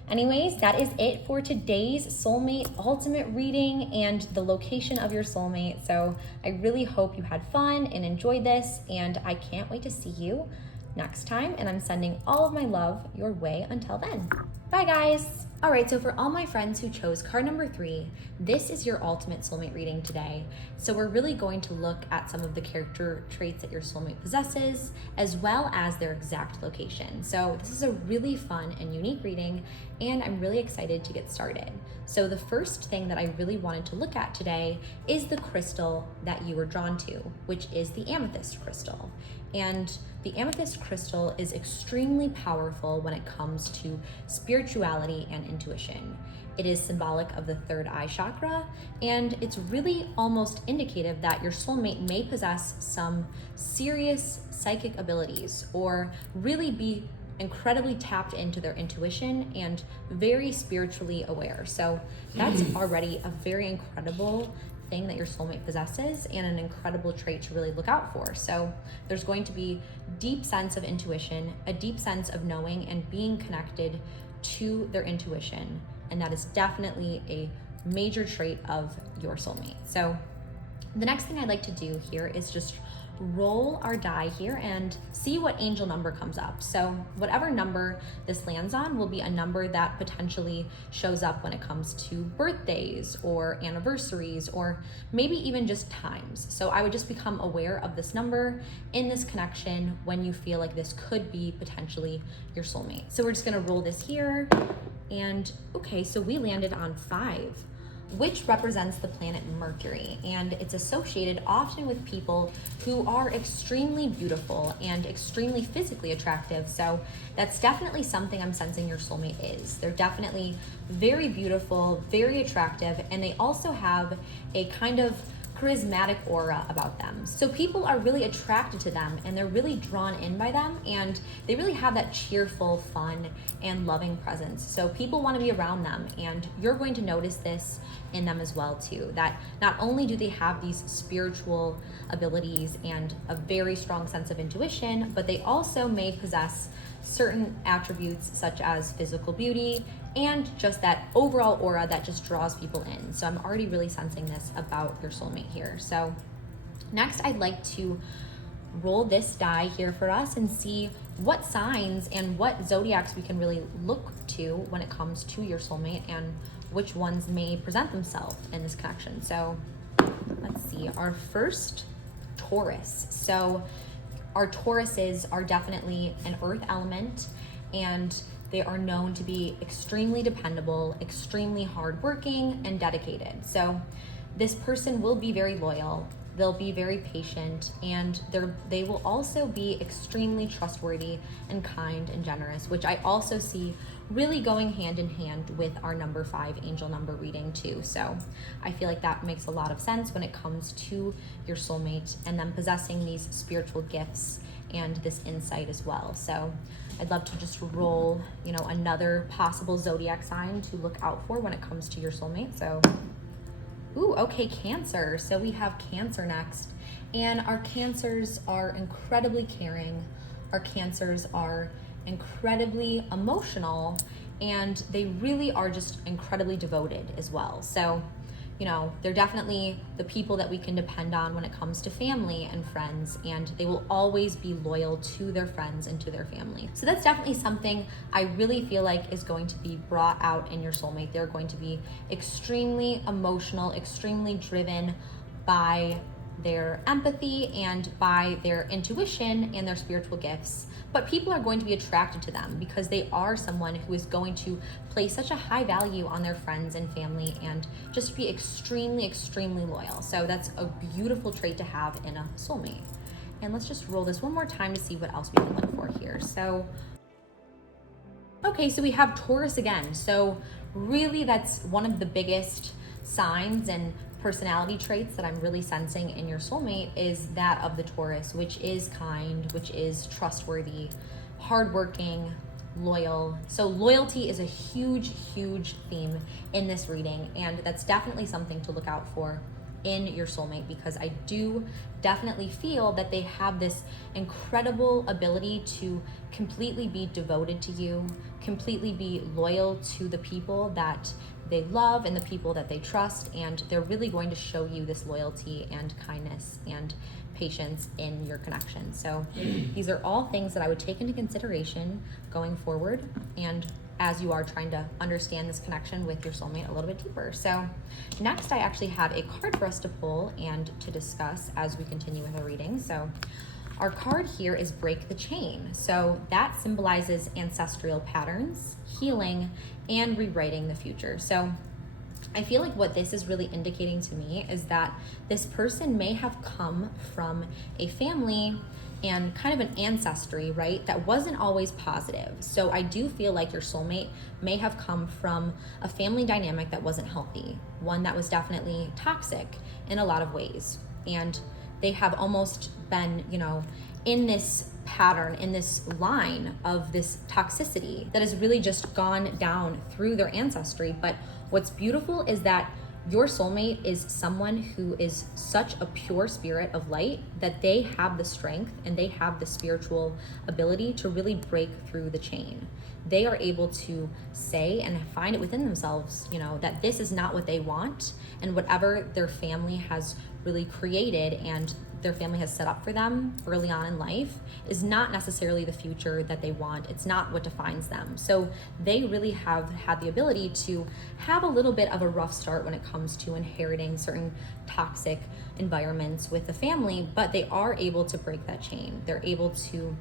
Anyways, that is it for today's soulmate ultimate reading and the location of your soulmate. So I really hope you had fun and enjoyed this, and I can't wait to see you next time, and I'm sending all of my love your way until then. Bye guys. All right, so for all my friends who chose card number 3, this is your ultimate soulmate reading today. So we're really going to look at some of the character traits that your soulmate possesses, as well as their exact location. So this is a really fun and unique reading, and I'm really excited to get started. So the first thing that I really wanted to look at today is the crystal that you were drawn to, which is the amethyst crystal. And the amethyst crystal is extremely powerful when it comes to spirituality and intuition. It is symbolic of the third eye chakra, and it's really almost indicative that your soulmate may possess some serious psychic abilities, or really be incredibly tapped into their intuition and very spiritually aware. So that's already a very incredible thing that your soulmate possesses, and an incredible trait to really look out for. So there's going to be deep sense of intuition, a deep sense of knowing and being connected to their intuition, and that is definitely a major trait of your soulmate. So the next thing I'd like to do here is just roll our die here and see what angel number comes up. So whatever number this lands on will be a number that potentially shows up when it comes to birthdays or anniversaries, or maybe even just times. So I would just become aware of this number in this connection when you feel like this could be potentially your soulmate. So we're just gonna roll this here, and okay, so we landed on 5, which represents the planet Mercury, and it's associated often with people who are extremely beautiful and extremely physically attractive. So that's definitely something I'm sensing your soulmate is. They're definitely very beautiful, very attractive, and they also have a kind of charismatic aura about them. So people are really attracted to them, and they're really drawn in by them, and they really have that cheerful, fun, and loving presence. So people want to be around them, and you're going to notice this in them as well too, that not only do they have these spiritual abilities and a very strong sense of intuition, but they also may possess certain attributes such as physical beauty and just that overall aura that just draws people in. So I'm already really sensing this about your soulmate here. So next, I'd like to roll this die here for us and see what signs and what zodiacs we can really look to when it comes to your soulmate, and which ones may present themselves in this connection. So let's see, our first, Taurus. So our Tauruses are definitely an earth element, and they are known to be extremely dependable, extremely hardworking, and dedicated. So this person will be very loyal. they'll be very patient, and they will also be extremely trustworthy and kind and generous, which I also see really going hand in hand with our number 5 angel number reading too. So I feel like that makes a lot of sense when it comes to your soulmate and them possessing these spiritual gifts and this insight as well. So I'd love to just roll, another possible zodiac sign to look out for when it comes to your soulmate. So, okay, Cancer. So we have Cancer next. And our Cancers are incredibly caring. Our Cancers are incredibly emotional, and they really are just incredibly devoted as well. So, they're definitely the people that we can depend on when it comes to family and friends, and they will always be loyal to their friends and to their family. So that's definitely something I really feel like is going to be brought out in your soulmate. They're going to be extremely emotional, extremely driven by their empathy and by their intuition and their spiritual gifts. But people are going to be attracted to them because they are someone who is going to place such a high value on their friends and family and just be extremely, extremely loyal. So that's a beautiful trait to have in a soulmate. And let's just roll this one more time to see what else we can look for here. So, okay, so we have Taurus again. So really that's one of the biggest signs and personality traits that I'm really sensing in your soulmate is that of the Taurus, which is kind, which is trustworthy, hardworking, loyal. So loyalty is a huge, huge theme in this reading, and that's definitely something to look out for in your soulmate, because I do definitely feel that they have this incredible ability to completely be devoted to you, completely be loyal to the people that they love and the people that they trust, and they're really going to show you this loyalty and kindness and patience in your connection. So these are all things that I would take into consideration going forward, and as you are trying to understand this connection with your soulmate a little bit deeper. So next I actually have a card for us to pull and to discuss as we continue with our reading. So our card here is Break the Chain. So that symbolizes ancestral patterns, healing, and rewriting the future. So I feel like what this is really indicating to me is that this person may have come from a family and kind of an ancestry, right, that wasn't always positive. So I do feel like your soulmate may have come from a family dynamic that wasn't healthy, one that was definitely toxic in a lot of ways. And they have almost been, in this pattern, in this line of this toxicity that has really just gone down through their ancestry. But what's beautiful is that your soulmate is someone who is such a pure spirit of light that they have the strength and they have the spiritual ability to really break through the chain. They are able to say and find it within themselves, that this is not what they want, and whatever their family has really created and their family has set up for them early on in life is not necessarily the future that they want. It's not what defines them. So they really have had the ability to have a little bit of a rough start when it comes to inheriting certain toxic environments with the family, but they are able to break that chain. They're able to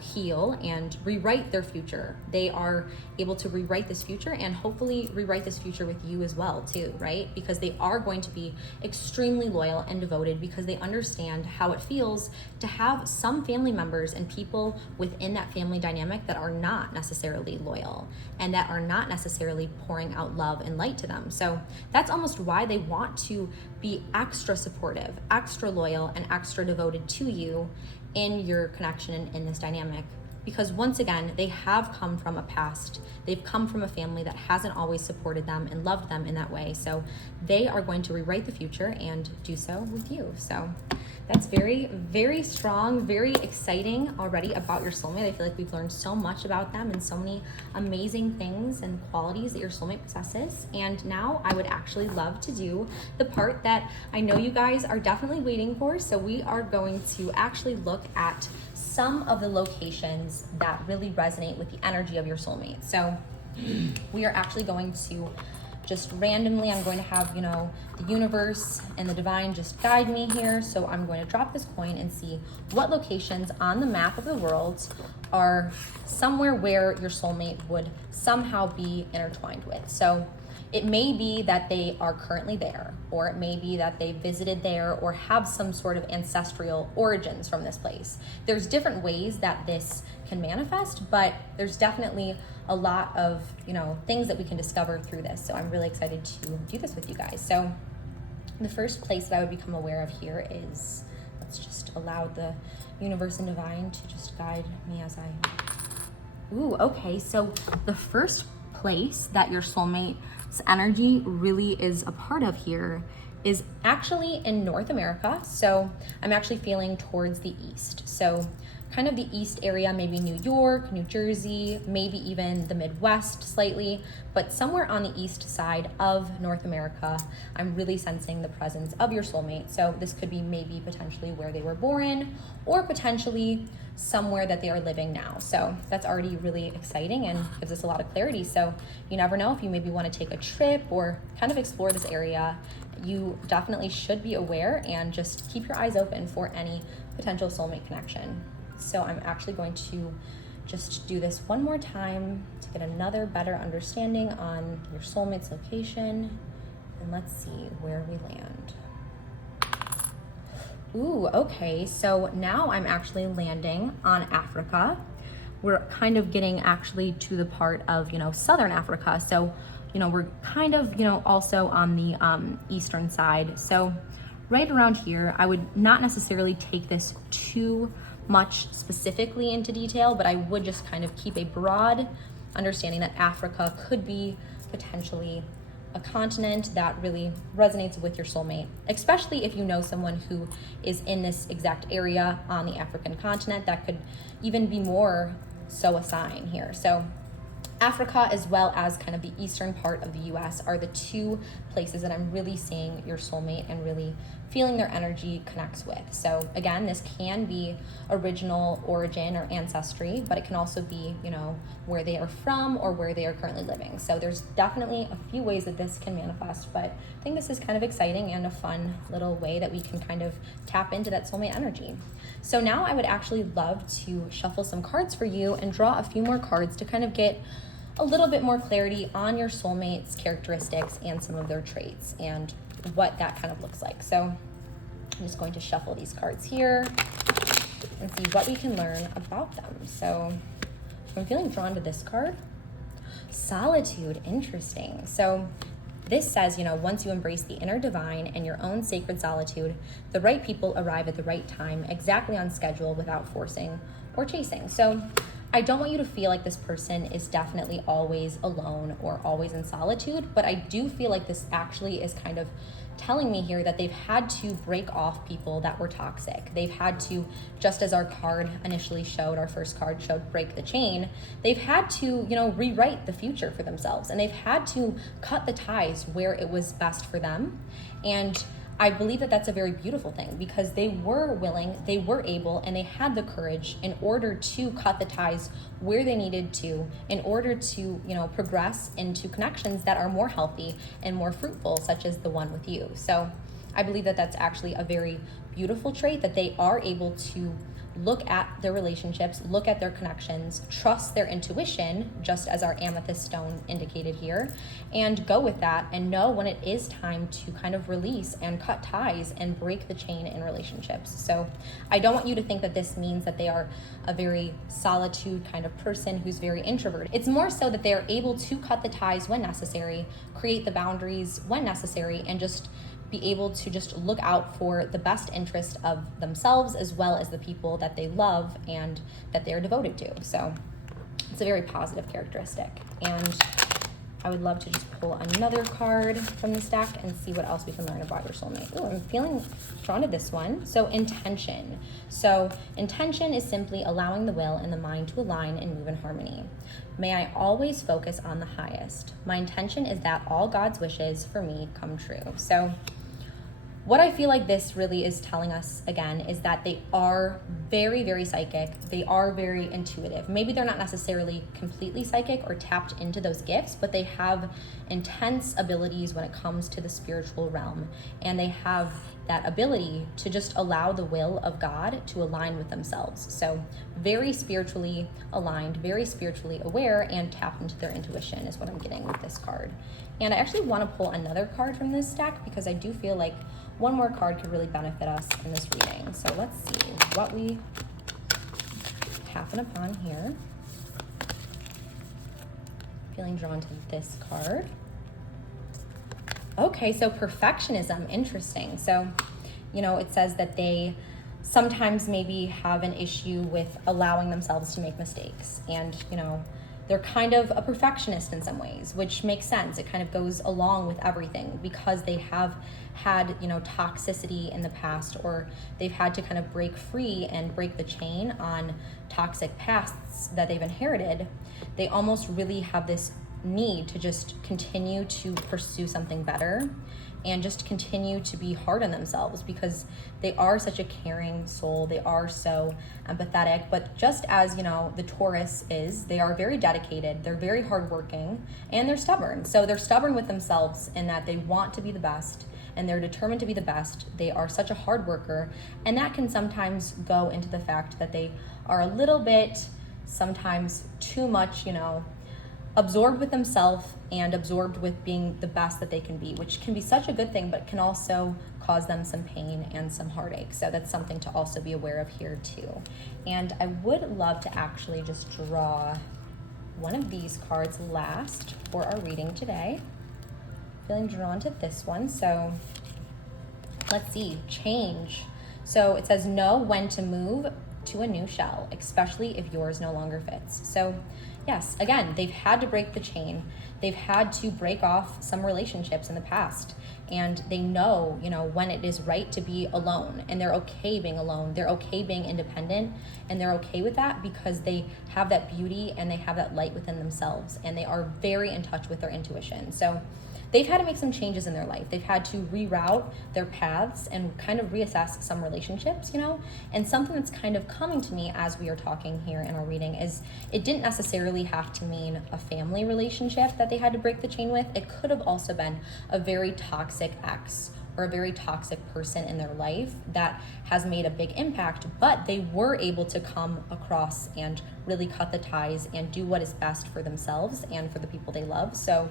heal and rewrite their future. They are able to rewrite this future and hopefully rewrite this future with you as well too, right? Because they are going to be extremely loyal and devoted because they understand how it feels to have some family members and people within that family dynamic that are not necessarily loyal and that are not necessarily pouring out love and light to them. So that's almost why they want to be extra supportive, extra loyal, and extra devoted to you in your connection and in this dynamic, because once again, they have come from a past. They've come from a family that hasn't always supported them and loved them in that way. So they are going to rewrite the future and do so with you. So that's very, very strong, very exciting already about your soulmate. I feel like we've learned so much about them and so many amazing things and qualities that your soulmate possesses. And now I would actually love to do the part that I know you guys are definitely waiting for. So we are going to actually look at some of the locations that really resonate with the energy of your soulmate. So we are actually going to just randomly, I'm going to have, the universe and the divine just guide me here. So I'm going to drop this coin and see what locations on the map of the world are somewhere where your soulmate would somehow be intertwined with. So it may be that they are currently there, or it may be that they visited there or have some sort of ancestral origins from this place. There's different ways that this can manifest, but there's definitely a lot of, things that we can discover through this. So I'm really excited to do this with you guys. So the first place that I would become aware of here is, let's just allow the universe and divine to just guide me as I... Ooh, okay, so the first place that your soulmate's energy really is a part of here is actually in North America. So I'm actually feeling towards the east. So kind of the east area, maybe New York, New Jersey, maybe even the Midwest slightly, but somewhere on the east side of North America, I'm really sensing the presence of your soulmate. So this could be maybe potentially where they were born, or potentially somewhere that they are living now. So that's already really exciting and gives us a lot of clarity. So you never know, if you maybe want to take a trip or kind of explore this area, you definitely should be aware and just keep your eyes open for any potential soulmate connection. So I'm actually going to just do this one more time to get another better understanding on your soulmate's location. And let's see where we land. Ooh, okay, so now I'm actually landing on Africa. We're kind of getting actually to the part of, Southern Africa. So, we're kind of, also on the eastern side. So right around here, I would not necessarily take this too much specifically into detail, but I would just kind of keep a broad understanding that Africa could be potentially a continent that really resonates with your soulmate, especially if you know someone who is in this exact area on the African continent. That could even be more so a sign here. So Africa, as well as kind of the eastern part of the US, are the two places that I'm really seeing your soulmate and really feeling their energy connects with. So again, this can be original origin or ancestry, but it can also be, where they are from or where they are currently living. So there's definitely a few ways that this can manifest, but I think this is kind of exciting and a fun little way that we can kind of tap into that soulmate energy. So now I would actually love to shuffle some cards for you and draw a few more cards to kind of get a little bit more clarity on your soulmate's characteristics and some of their traits and what that kind of looks like. So I'm just going to shuffle these cards here and see what we can learn about them. So I'm feeling drawn to this card. Solitude, interesting. So this says, once you embrace the inner divine and your own sacred solitude, the right people arrive at the right time, exactly on schedule, without forcing or chasing. So I don't want you to feel like this person is definitely always alone or always in solitude, but I do feel like this actually is kind of telling me here that they've had to break off people that were toxic. They've had to, just as our card initially showed, our first card showed break the chain, they've had to, rewrite the future for themselves, and they've had to cut the ties where it was best for them. And I believe that that's a very beautiful thing, because they were willing, they were able, and they had the courage in order to cut the ties where they needed to, in order to, progress into connections that are more healthy and more fruitful, such as the one with you. So I believe that that's actually a very beautiful trait, that they are able to look at their relationships, look at their connections, trust their intuition, just as our amethyst stone indicated here, and go with that and know when it is time to kind of release and cut ties and break the chain in relationships. So I don't want you to think that this means that they are a very solitude kind of person who's very introverted. It's more so that they are able to cut the ties when necessary, create the boundaries when necessary, and just be able to just look out for the best interest of themselves as well as the people that they love and that they're devoted to. So it's a very positive characteristic. And I would love to just pull another card from this deck and see what else we can learn about your soulmate. Ooh, I'm feeling drawn to this one. So intention. So intention is simply allowing the will and the mind to align and move in harmony. May I always focus on the highest. My intention is that all God's wishes for me come true. So what I feel like this really is telling us, again, is that they are very, very psychic. They are very intuitive. Maybe they're not necessarily completely psychic or tapped into those gifts, but they have intense abilities when it comes to the spiritual realm. And they have that ability to just allow the will of God to align with themselves. So very spiritually aligned, very spiritually aware, and tapped into their intuition is what I'm getting with this card. And I actually want to pull another card from this deck because I do feel like one more card could really benefit us in this reading. So let's see what we happen upon here. Feeling drawn to this card. Okay, so perfectionism, interesting. So, you know, it says that they sometimes maybe have an issue with allowing themselves to make mistakes. And, you know, they're kind of a perfectionist in some ways, which makes sense. It kind of goes along with everything because they have had, you know, toxicity in the past, or they've had to kind of break free and break the chain on toxic pasts that they've inherited. They almost really have this need to just continue to pursue something better and just continue to be hard on themselves because they are such a caring soul. They are so empathetic, but just as, you know, the Taurus is, they are very dedicated, they're very hardworking, and they're stubborn. So they're stubborn with themselves in that they want to be the best and they're determined to be the best. They are such a hard worker, and that can sometimes go into the fact that they are a little bit, sometimes too much, you know, absorbed with themselves and absorbed with being the best that they can be, which can be such a good thing, but can also cause them some pain and some heartache. So that's something to also be aware of here too. And I would love to actually just draw one of these cards last for our reading today. Feeling drawn to this one. So let's see, change. So it says know when to move to a new shell, especially if yours no longer fits. So yes, again, they've had to break the chain. They've had to break off some relationships in the past, and they know, you know, when it is right to be alone, and they're okay being alone. They're okay being independent, and they're okay with that because they have that beauty and they have that light within themselves, and they are very in touch with their intuition. So they've had to make some changes in their life. They've had to reroute their paths and kind of reassess some relationships, you know? And something that's kind of coming to me as we are talking here in our reading is it didn't necessarily have to mean a family relationship that they had to break the chain with. It could have also been a very toxic ex or a very toxic person in their life that has made a big impact, but they were able to come across and really cut the ties and do what is best for themselves and for the people they love. So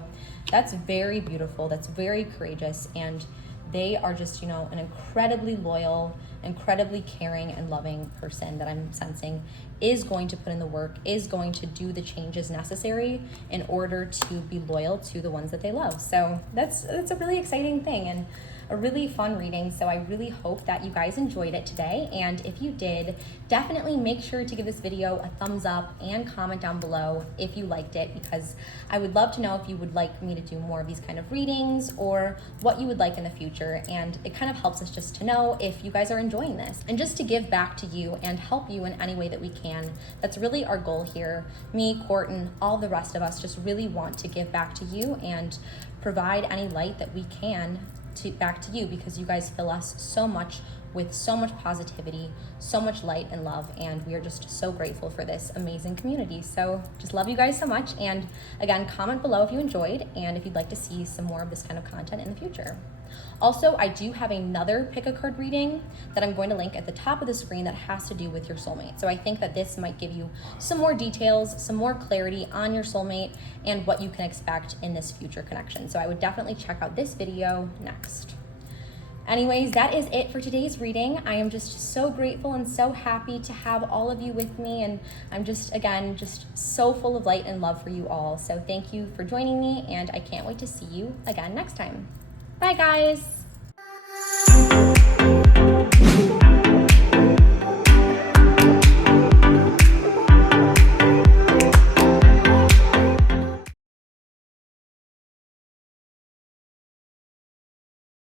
that's very beautiful. That's very courageous. And they are just, you know, an incredibly loyal, incredibly caring and loving person that I'm sensing is going to put in the work, is going to do the changes necessary in order to be loyal to the ones that they love. So that's a really exciting thing and a really fun reading. So I really hope that you guys enjoyed it today. And if you did, definitely make sure to give this video a thumbs up and comment down below if you liked it, because I would love to know if you would like me to do more of these kind of readings or what you would like in the future. And it kind of helps us just to know if you guys are enjoying this and just to give back to you and help you in any way that we can. That's really our goal here. Me, Courtney, all the rest of us just really want to give back to you and provide any light that we can back to you, because you guys fill us so much with so much positivity, so much light and love, and we are just so grateful for this amazing community. So just love you guys so much. And again, comment below if you enjoyed and if you'd like to see some more of this kind of content in the future. Also, I do have another pick a card reading that I'm going to link at the top of the screen that has to do with your soulmate. So I think that this might give you some more details, some more clarity on your soulmate and what you can expect in this future connection. So I would definitely check out this video next. Anyways, that is it for today's reading. I am just so grateful and so happy to have all of you with me, and I'm just, again, just so full of light and love for you all. So thank you for joining me, and I can't wait to see you again next time. Bye, guys.